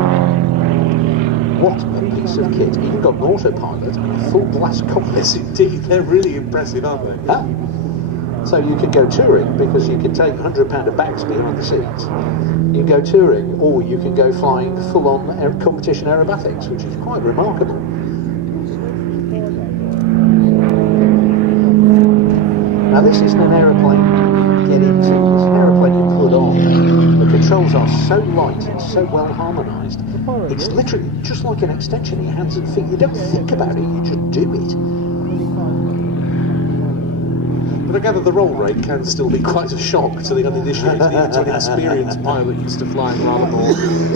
What a piece of kit. Even got an autopilot and a full glass cockpit. Yes, indeed. They're really impressive, aren't they? Huh? So you can go touring, because you can take £100 of bags behind the seats. You can go touring, or you can go flying full-on competition aerobatics, which is quite remarkable. Now this isn't an aeroplane you get into, it's an aeroplane you put on. The controls are so light and so well harmonised, it's literally just like an extension of your hands and feet. You don't think about it, you just do it. But I gather the roll rate can still be quite a shock to the uninitiated, even to an experienced pilot used to flying rather more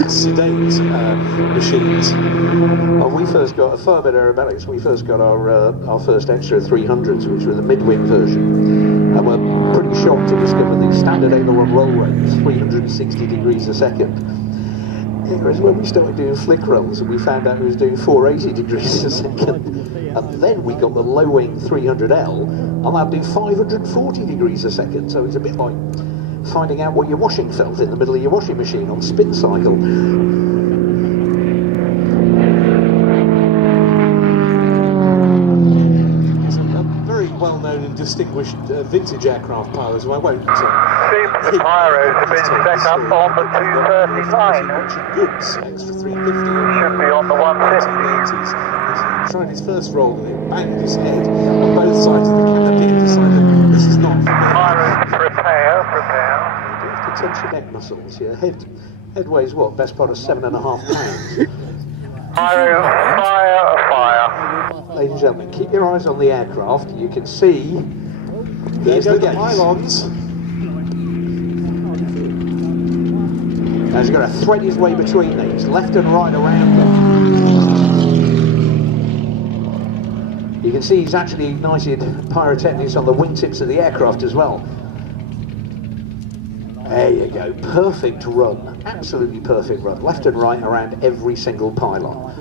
sedate machines. Well, we first got a far better aerobatics. We first got our first extra 300s, which were the mid-wing version, and we're pretty shocked to discover the standard aileron roll rate was 360 degrees a second. Whereas when we started doing flick rolls, we found out it was doing 480 degrees a second. And then we got the low-wing 300L, and that'd do 540 degrees a second. So it's a bit like finding out what your washing felt in the middle of your washing machine on spin cycle. Well-known and distinguished vintage aircraft pilots who I won't... Seems the pyros have been set up on the 230 line. Goods, extra 350. Should be on the 150. He's tried his first roll and it banged his head on both sides of the canopy and decided this is not for me. Pyros, prepare. You do have to tense your neck muscles. Your head weighs what? Best part of 7.5 pounds. Pyro, fire. Ladies and gentlemen, keep your eyes on the aircraft. You can see There's the gates. pylons. Now he's going to thread his way between these, left and right around them. You can see he's actually ignited pyrotechnics on the wingtips of the aircraft as well. There you go, perfect run, absolutely perfect run, left and right around every single pylon.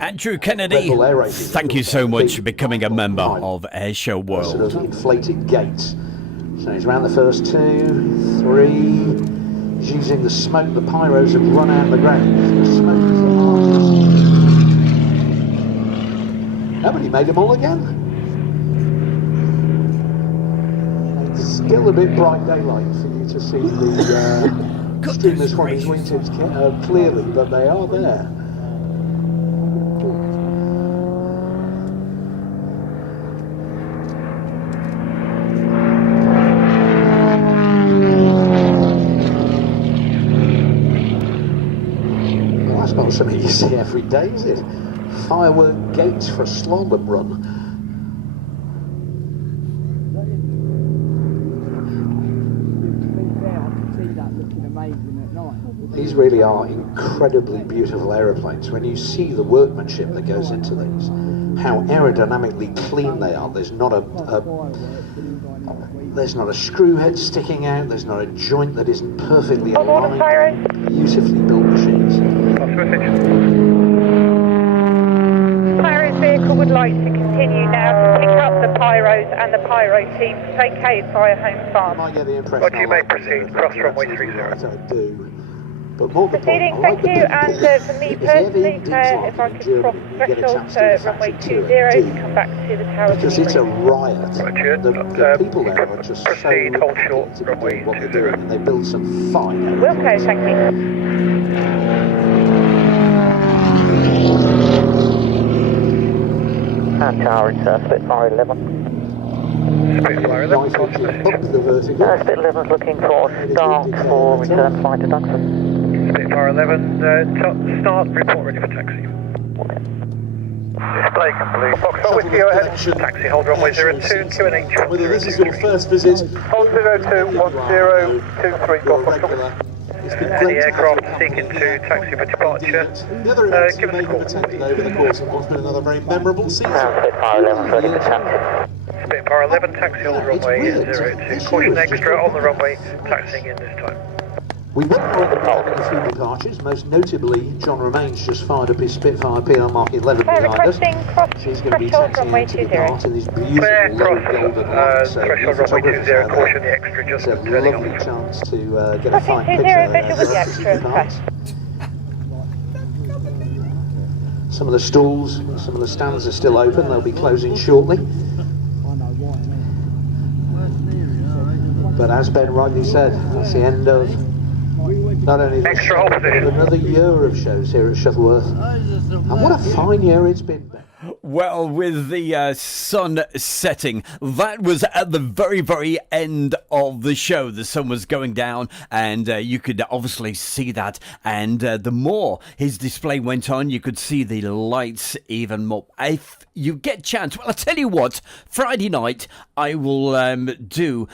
Andrew Kennedy, thank you so much for becoming a member of Airshow World. Sort of inflated gates. So he's around the first 2, 3. He's using the smoke. The pyros have run out of the ground. The smoke is the hardest. Nobody made them all again. It's still a bit bright daylight for you to see the streamers from his wingtips clearly, but they are there. Not something you see every day, is it? Firework gates for a slalom run. These really are incredibly beautiful aeroplanes. When you see the workmanship that goes into these, how aerodynamically clean they are. There's not a screw head sticking out. There's not a joint that isn't perfectly aligned. Beautifully built machines. Pyro's vehicle would like to continue now to pick up the pyros and the pyro team vacated via home farm. I get the impression. What you may proceed, cross runway 30. I do. But more than Proceeding, thank you, and for me personally, if I could cross threshold runway 20 to come back to the tower. because it's a riot. The people there are just so hold short, to doing what they're doing, and they build some fine. Wilco, thank you. And tower, it's Spitfire 11. Spitfire 11, Spit 11's looking for start for return flight to Duxton. Spitfire 11, start, report ready for taxi. Display complete. Foxtrot with you ahead. Taxi, hold runway 02, QNH. Whether this is your first visit, hold 02, 1023, Golf Foxtrot. Any aircraft seeking to taxi for departure, give us a call. attended over the course of what's been another very memorable season. Spitfire 11 ready for taxi. Spitfire 11, taxi hold runway 02. Caution extra on the runway, taxiing in this time. We went on a few departures, most notably John Romains just fired up his Spitfire PL Mark 11 behind us. He's going to be taxiing into depart in his beautiful low golden light, so threshold runway 20, caution the extra just it's a lovely chance to get a fine picture there. Some of the stalls, some of the stands are still open, they'll be closing shortly. But as Ben rightly said, that's the end of not only this show, but another year of shows here at Shuttleworth. And what a fine year it's been, Ben. Well, with the sun setting, that was at the very, very end of the show. The sun was going down, and you could obviously see that. And the more his display went on, you could see the lights even more. If you get a chance, well, I'll tell you what, Friday night, I will do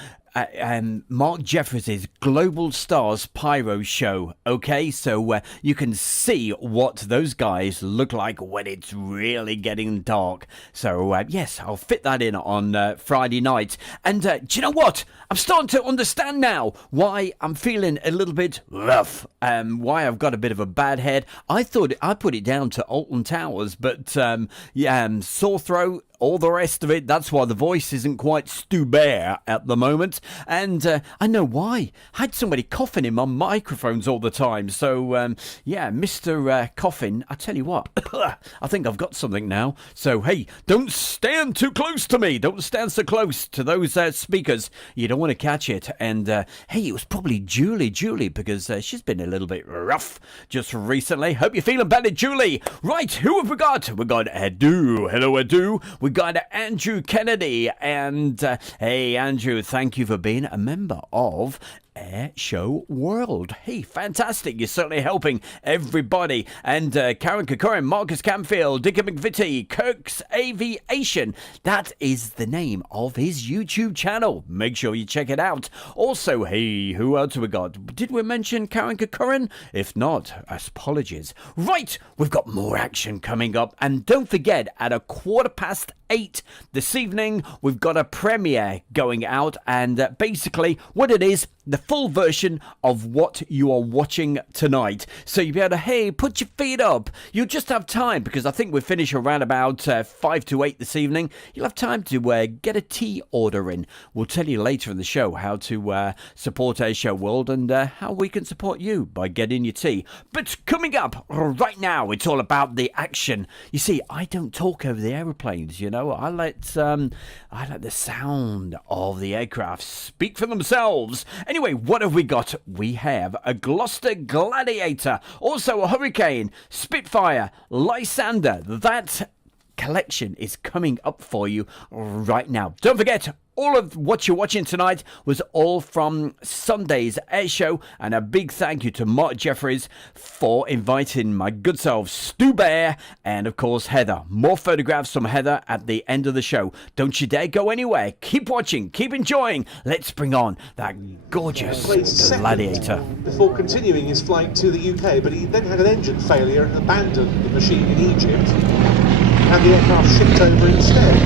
Mark Jeffries' Global Stars Pyro Show. Okay, so you can see what those guys look like when it's really getting dark. So yes, I'll fit that in on Friday night. And do you know what? I'm starting to understand now why I'm feeling a little bit rough. Why I've got a bit of a bad head. I thought I put it down to Alton Towers, but sore throat, all the rest of it, that's why the voice isn't quite Stu Bear at the moment. And I know why. I had somebody coughing in my microphones all the time. So, yeah, Mr. Coughing, I tell you what, I think I've got something now. So, hey, don't stand too close to me. Don't stand so close to those speakers. You don't want to catch it. And, hey, it was probably Julie, because she's been a little bit rough just recently. Hope you're feeling better, Julie. Right, who have we got? We got Edu. Hello, Edu. We got Andrew Kennedy, and hey Andrew, thank you for being a member of Air Show World. Hey, fantastic. You're certainly helping everybody. And Karen Kokorin, Marcus Camfield, Dickie McVitie, Kirk's Aviation. That is the name of his YouTube channel. Make sure you check it out. Also, hey, who else have we got? Did we mention Karen Kokorin? If not, apologies. Right, we've got more action coming up. And don't forget, at 8:15 this evening, we've got a premiere going out. And basically, what it is, the full version of what you are watching tonight. So you'll be able to, hey, put your feet up. You'll just have time, because I think we finish around about 5 to 8 this evening. You'll have time to get a tea order in. We'll tell you later in the show how to support Air Show World and how we can support you by getting your tea. But coming up right now, it's all about the action. You see, I don't talk over the aeroplanes, you know. I let the sound of the aircraft speak for themselves. Anyway, what have we got? We have a Gloucester Gladiator, also a Hurricane, Spitfire, Lysander. That collection is coming up for you right now. Don't forget, all of what you're watching tonight was all from Sunday's air show, and a big thank you to Mark Jeffries for inviting my good self, Stu Bear, and of course Heather. More photographs from Heather at the end of the show. Don't you dare go anywhere. Keep watching, keep enjoying. Let's bring on that gorgeous Gladiator. Before continuing his flight to the UK, but he then had an engine failure and abandoned the machine in Egypt, and the aircraft shipped over instead.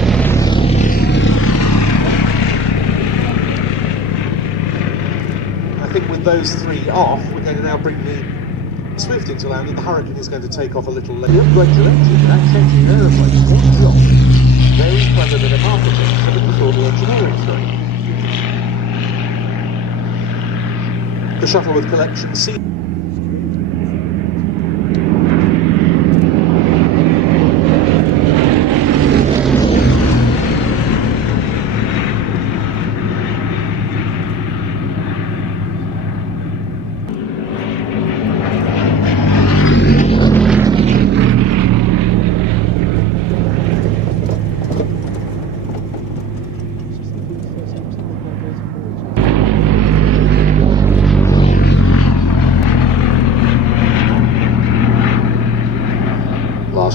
I think with those three off, we're going to now bring the Swift into land, and the Hurricane is going to take off a little later. The upgrade your engine, that's changing aeroplanes. One job. Very clever bit of marketing, so that before the engineering through. The Shuttleworth collection C.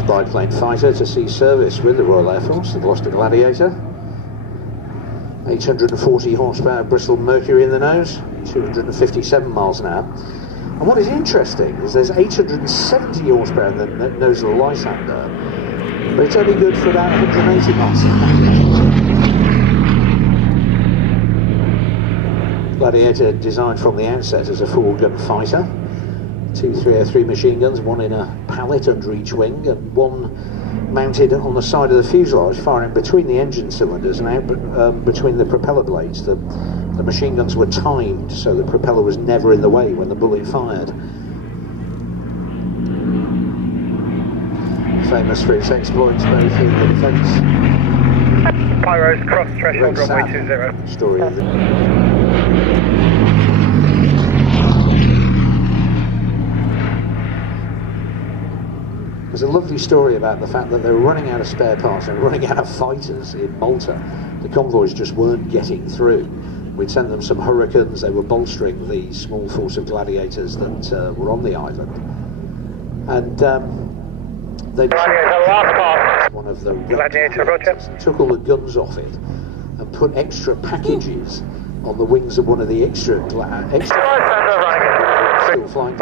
last biplane fighter to see service with the Royal Air Force, the Gloucester Gladiator. 840 horsepower Bristol Mercury in the nose, 257 miles an hour. And what is interesting is there's 870 horsepower in the nose of the Lysander, but it's only good for about 180 miles an hour. Gladiator designed from the outset as a 4-gun fighter. 2 303 machine guns, one in a pallet under each wing, and one mounted on the side of the fuselage, firing between the engine cylinders and out between the propeller blades. The machine guns were timed so the propeller was never in the way when the bullet fired. Famous for its exploits both in the defence. Pyros cross threshold runway 20. Story of the There's a lovely story about the fact that they were running out of spare parts and running out of fighters in Malta. The convoys just weren't getting through. We'd sent them some Hurricanes, they were bolstering the small force of Gladiators that were on the island. And they one of the Gladiators and took all the guns off it and put extra packages on the wings of one of the extra still flying.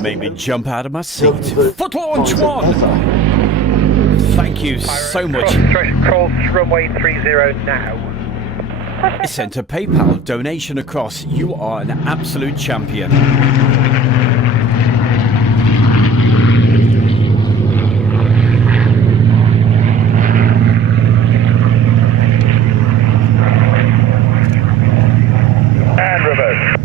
Made me jump out of my seat. Foot launch 1! Thank you so much. Cross runway 30 now. I sent a PayPal donation across. You are an absolute champion. And reverse.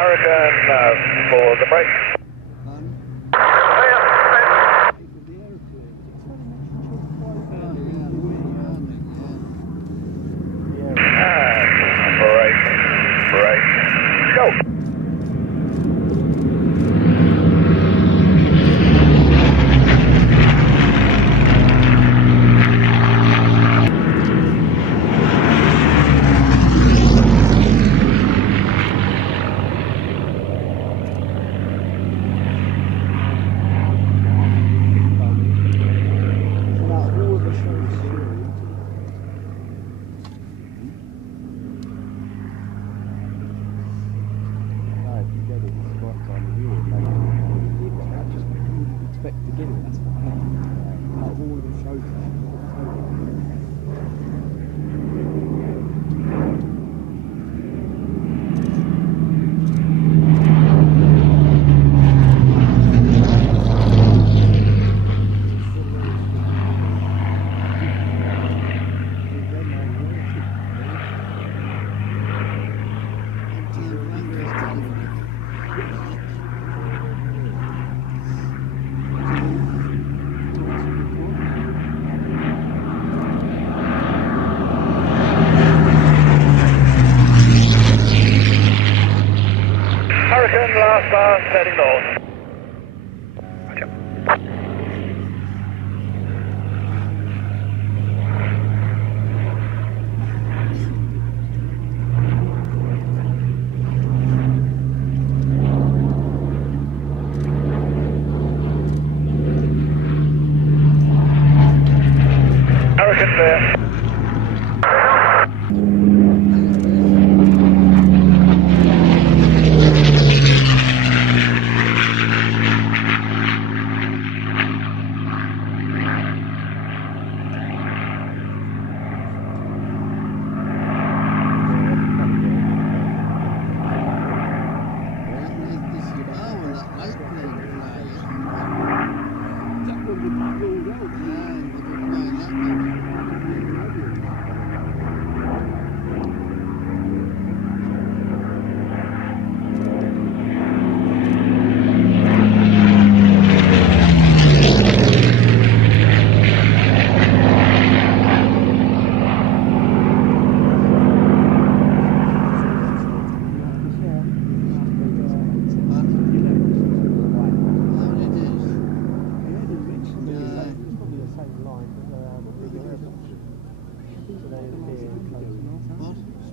Hurricane for the break. Break. Go. Hurricane last bar, heading north. Hurricane there.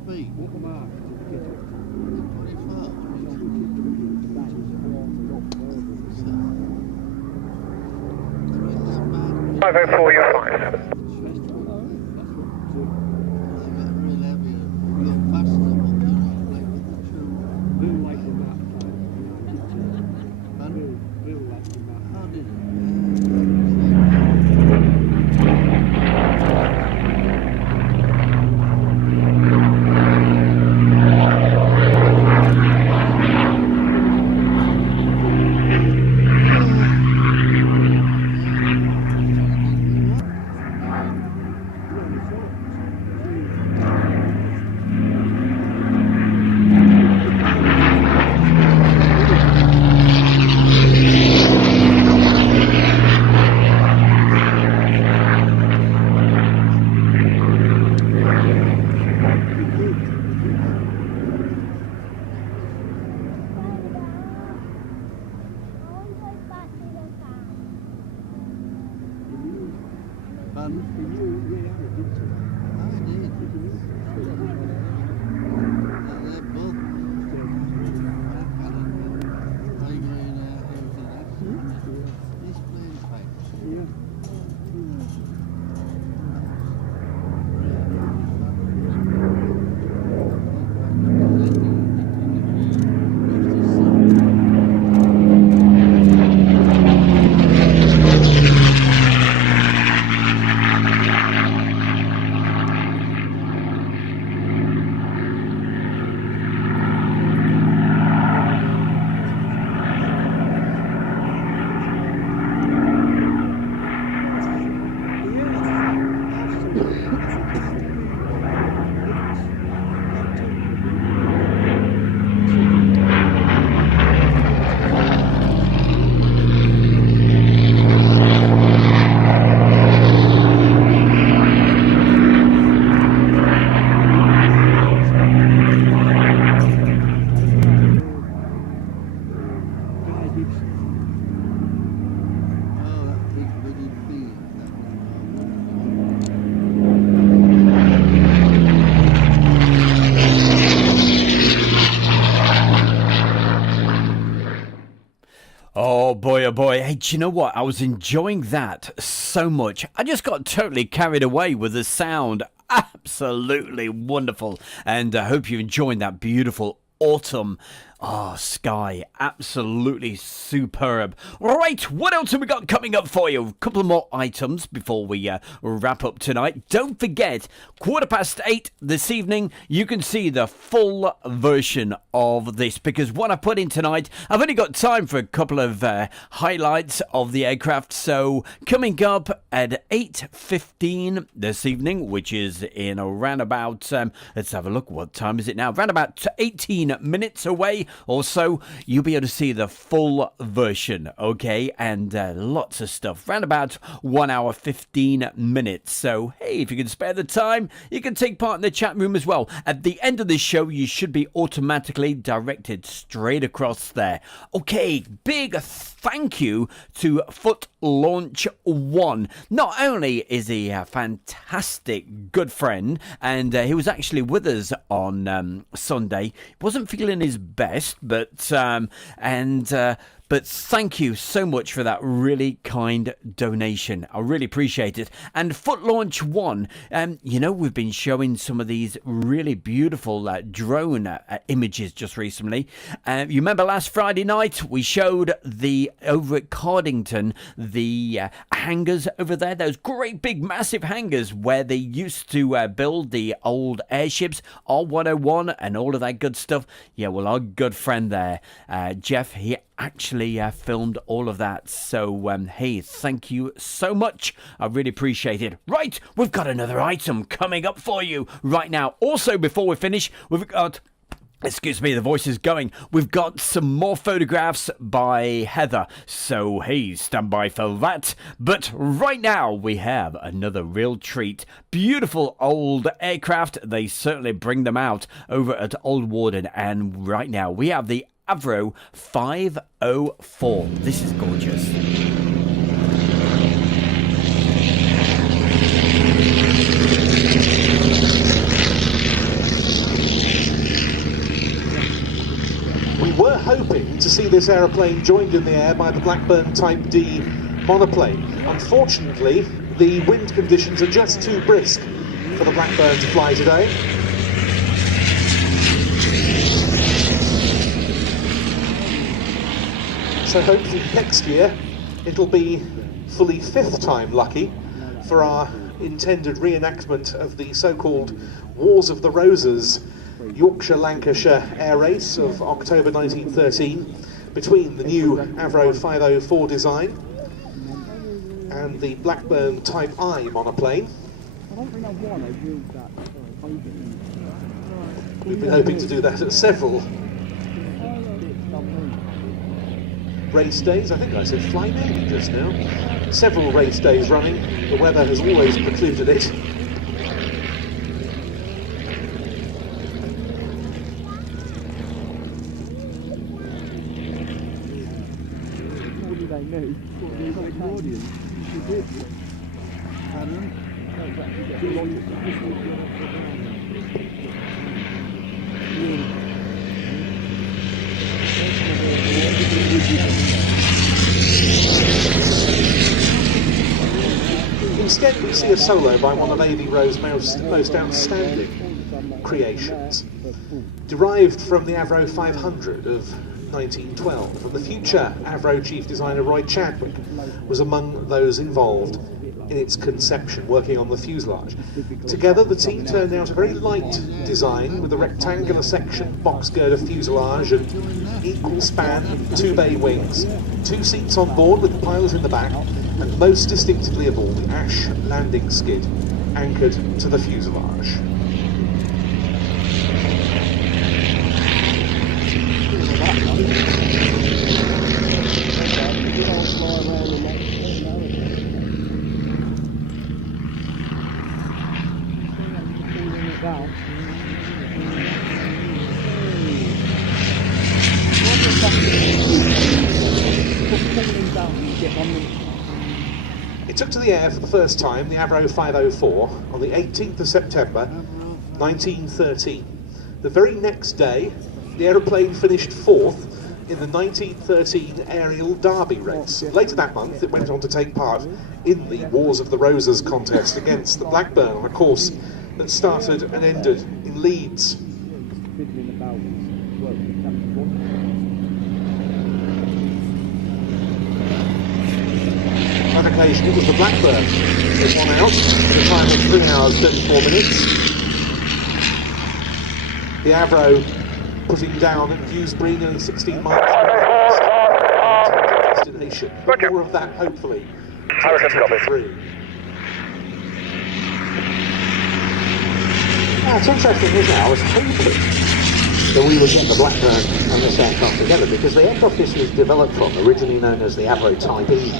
Speed. 504, you're fine. Oh boy, hey, do you know what? I was enjoying that so much. I just got totally carried away with the sound. Absolutely wonderful. And I hope you're enjoying that beautiful autumn sky. Absolutely superb. Right, what else have we got coming up for you? A couple more items before we wrap up tonight. Don't forget, 8:15 this evening, you can see the full version of this, because what I put in tonight, I've only got time for a couple of highlights of the aircraft. So coming up at 8:15 this evening, which is in around about, let's have a look, what time is it now? Around about 18 minutes away or so, you'll be able to see the full version, okay? And lots of stuff, around about 1 hour 15 minutes. So hey, if you can spare the time, you can take part in the chat room as well. At the end of this show, you should be automatically directed straight across there. Okay, big thank you to Foot Launch 1. Not only is he a fantastic good friend, and he was actually with us on Sunday. He wasn't feeling his best, but thank you so much for that really kind donation. I really appreciate it. And Foot Launch 1, you know, we've been showing some of these really beautiful drone images just recently. You remember last Friday night, we showed over at Cardington, the hangars over there, those great big massive hangars where they used to build the old airships, R101 and all of that good stuff. Yeah, well, our good friend there, Jeff, he actually filmed all of that. So hey, thank you so much. I really appreciate it. Right, we've got another item coming up for you right now. Also, before we finish, we've got, excuse me, the voice is going. We've got some more photographs by Heather. So hey, stand by for that. But right now we have another real treat. Beautiful old aircraft. They certainly bring them out over at Old Warden. And right now we have the Avro 504. This is gorgeous. hoping to see this aeroplane joined in the air by the Blackburn Type D monoplane. Unfortunately, the wind conditions are just too brisk for the Blackburn to fly today. So hopefully next year it'll be fully fifth time lucky for our intended reenactment of the so-called Wars of the Roses Yorkshire-Lancashire air race of October 1913 between the new Avro 504 design and the Blackburn Type I monoplane. We've been hoping to do that at several race days. I think I said fly Navy just now. Several race days running. The weather has always precluded it. Instead, we see a solo by one of Avy Rowe's most outstanding creations, derived from the Avro 500 of 1912, and the future Avro chief designer Roy Chadwick was among those involved in its conception, working on the fuselage. Together, the team turned out a very light design with a rectangular section, box girder fuselage and equal span, 2-bay wings, 2 seats on board with the pilot in the back, and most distinctively of all, the ash landing skid anchored to the fuselage. It took to the air for the first time, the Avro 504, on the 18th of September 1913. The very next day, the aeroplane finished 4th in the 1913 aerial derby race. Later that month, it went on to take part in the Wars of the Roses contest against the Blackburn on a course that started and ended in Leeds. On that occasion, it was the Blackburn that won out at a time of 3 hours 34 minutes. The Avro putting down at Dewsbury nearly 16 miles destination. More of that, hopefully, in 2023. It's interesting, isn't it? I was hoping that we would get the Blackburn and this aircraft together, because the aircraft this was developed from, originally known as the Avro Type E,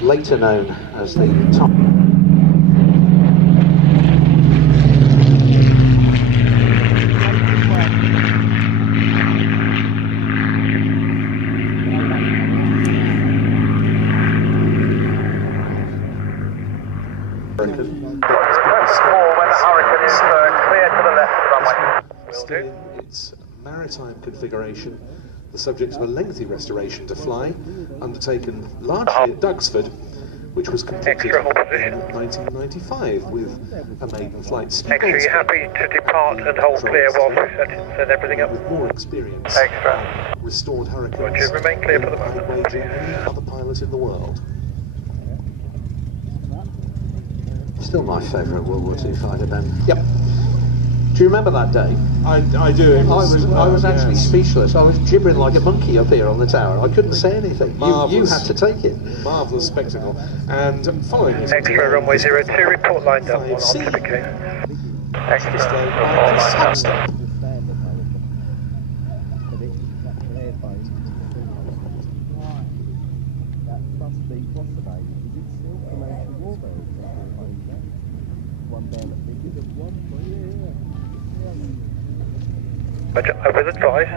later known as the Type. Still in its maritime configuration, the subject of a lengthy restoration to fly, undertaken largely at Dugsford, which was completed in 1995 with a maiden flight. Extra, you happy to depart and hold clear while we set everything up? With more experience, Extra. Restored Hurricanes. Would you remain clear for the moment? Waging any other pilot in the world. Still my favourite World War II fighter, Ben. Yep. Do you remember that day? I do. I was actually speechless. I was gibbering like a monkey up here on the tower. I couldn't say anything. You had to take it. Marvellous spectacle. And following this, Extra, runway 02, report lined up on typical. Extra, report lined up. Over advice.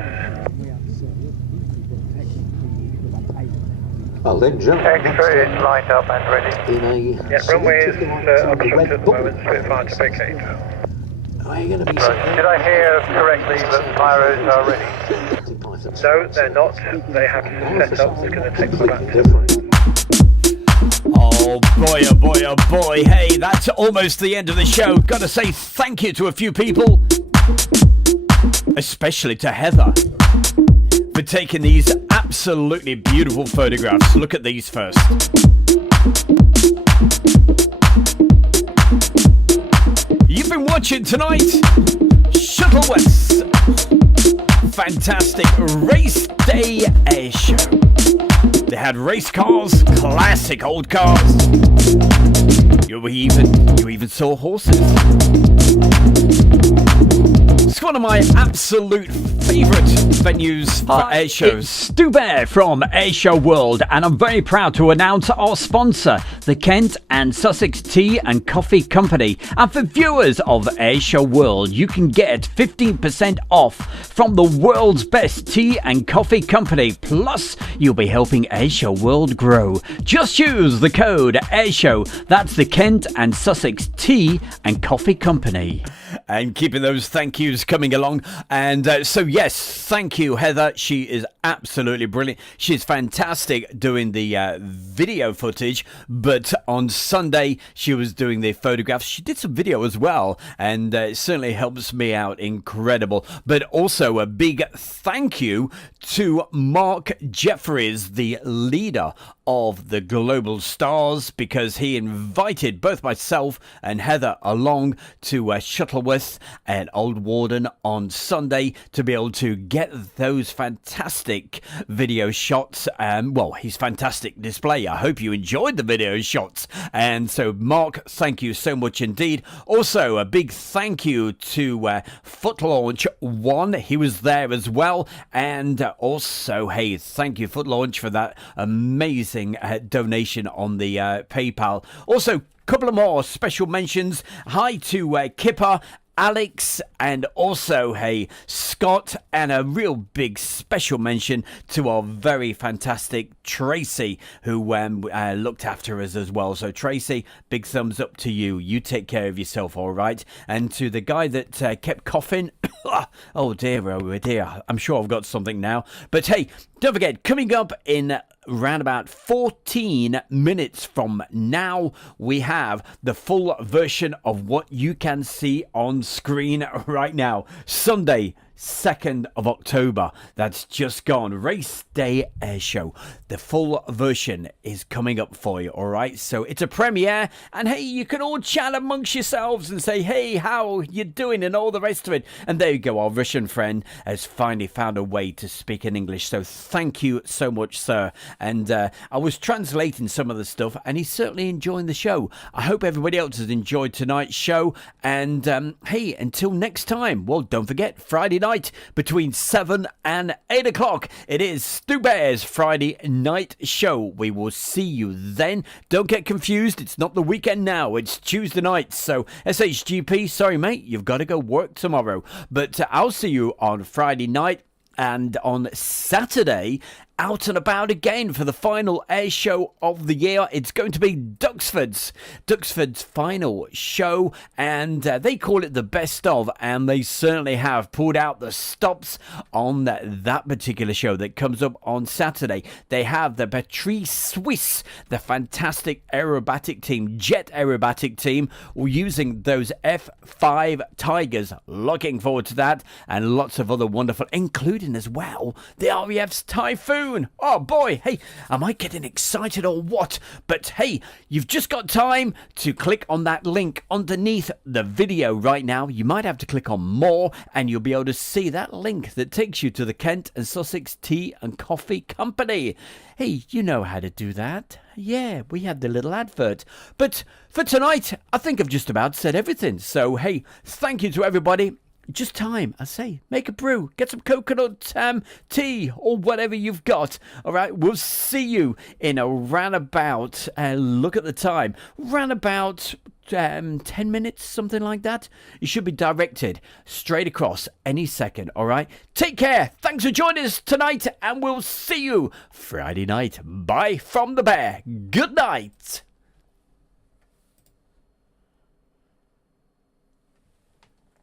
Well then, John. Extra is lined up and ready. In a runway is obstructed at the moment, Spitfire to vacate. Are you going to be Did I hear correctly that pyros are ready? methods. No, they're not. They have to set up. They're going to take the back. Oh boy, oh boy, oh boy. Hey, that's almost the end of the show. Gotta say thank you to a few people, especially to Heather, for taking these absolutely beautiful photographs. Look at these first. You've been watching tonight Shuttleworths fantastic race day air show. They had race cars, classic old cars. You even saw horses. It's one of my absolute favourite venues for air shows. It's Stu Bear from Airshow World, and I'm very proud to announce our sponsor, the Kent and Sussex Tea and Coffee Company. And for viewers of Airshow World, you can get 15% off from the world's best tea and coffee company. Plus, you'll be helping Airshow World grow. Just use the code Airshow. That's the Kent and Sussex Tea and Coffee Company. And keeping those thank yous coming along. And so yes, thank you, Heather. She is absolutely brilliant. She's fantastic doing the video footage, but on Sunday she was doing the photographs. She did some video as well, and it certainly helps me out incredible. But also a big thank you to Mark Jeffries, the leader of the Global Stars, because he invited both myself and Heather along to Shuttleworth and Old Warden on Sunday to be able to get those fantastic video shots. Well, his fantastic display. I hope you enjoyed the video shots. And so, Mark, thank you so much indeed. Also, a big thank you to Foot Launch 1. He was there as well. And also, hey, thank you, Foot Launch, for that amazing donation on the PayPal. Also, couple of more special mentions. Hi to Kipper, Alex, and also, hey, Scott, and a real big special mention to our very fantastic Tracy, who looked after us as well. So, Tracy, big thumbs up to you. You take care of yourself, all right? And to the guy that kept coughing, oh dear, I'm sure I've got something now. But hey, don't forget, coming up in around about 14 minutes from now, we have the full version of what you can see on screen right now. Sunday, 2nd of October. That's just gone. Race Day Air Show. The full version is coming up for you, all right? So it's a premiere, and hey, you can all chat amongst yourselves and say, hey, how you doing, and all the rest of it. And there you go. Our Russian friend has finally found a way to speak in English. So thank you so much, sir. And I was translating some of the stuff, and he's certainly enjoying the show. I hope everybody else has enjoyed tonight's show. And hey, until next time, well, don't forget, Friday night between 7 and 8 o'clock. It is Stu Bear's Friday night show. We will see you then. Don't get confused. It's not the weekend now. It's Tuesday night. So, SHGP, sorry, mate. You've got to go work tomorrow. But I'll see you on Friday night. And on Saturday, out and about again for the final air show of the year. It's going to be Duxford's final show, and they call it the best of, and they certainly have pulled out the stops on that particular show that comes up on Saturday. They have the Patrice Suisse, the fantastic aerobatic team, jet aerobatic team, using those F5 Tigers. Looking forward to that, and lots of other wonderful, including as well the RAF's Typhoon. Oh boy, hey, am I getting excited or what? But hey, you've just got time to click on that link underneath the video right now. You might have to click on more, and you'll be able to see that link that takes you to the Kent and Sussex Tea and Coffee Company. Hey, you know how to do that. Yeah, we had the little advert. But for tonight, I think I've just about said everything. So hey, thank you to everybody. Just time, I say. Make a brew. Get some coconut tea or whatever you've got. All right, we'll see you in a roundabout, look at the time, roundabout 10 minutes, something like that. You should be directed straight across any second, all right? Take care. Thanks for joining us tonight, and we'll see you Friday night. Bye from the Bear. Good night.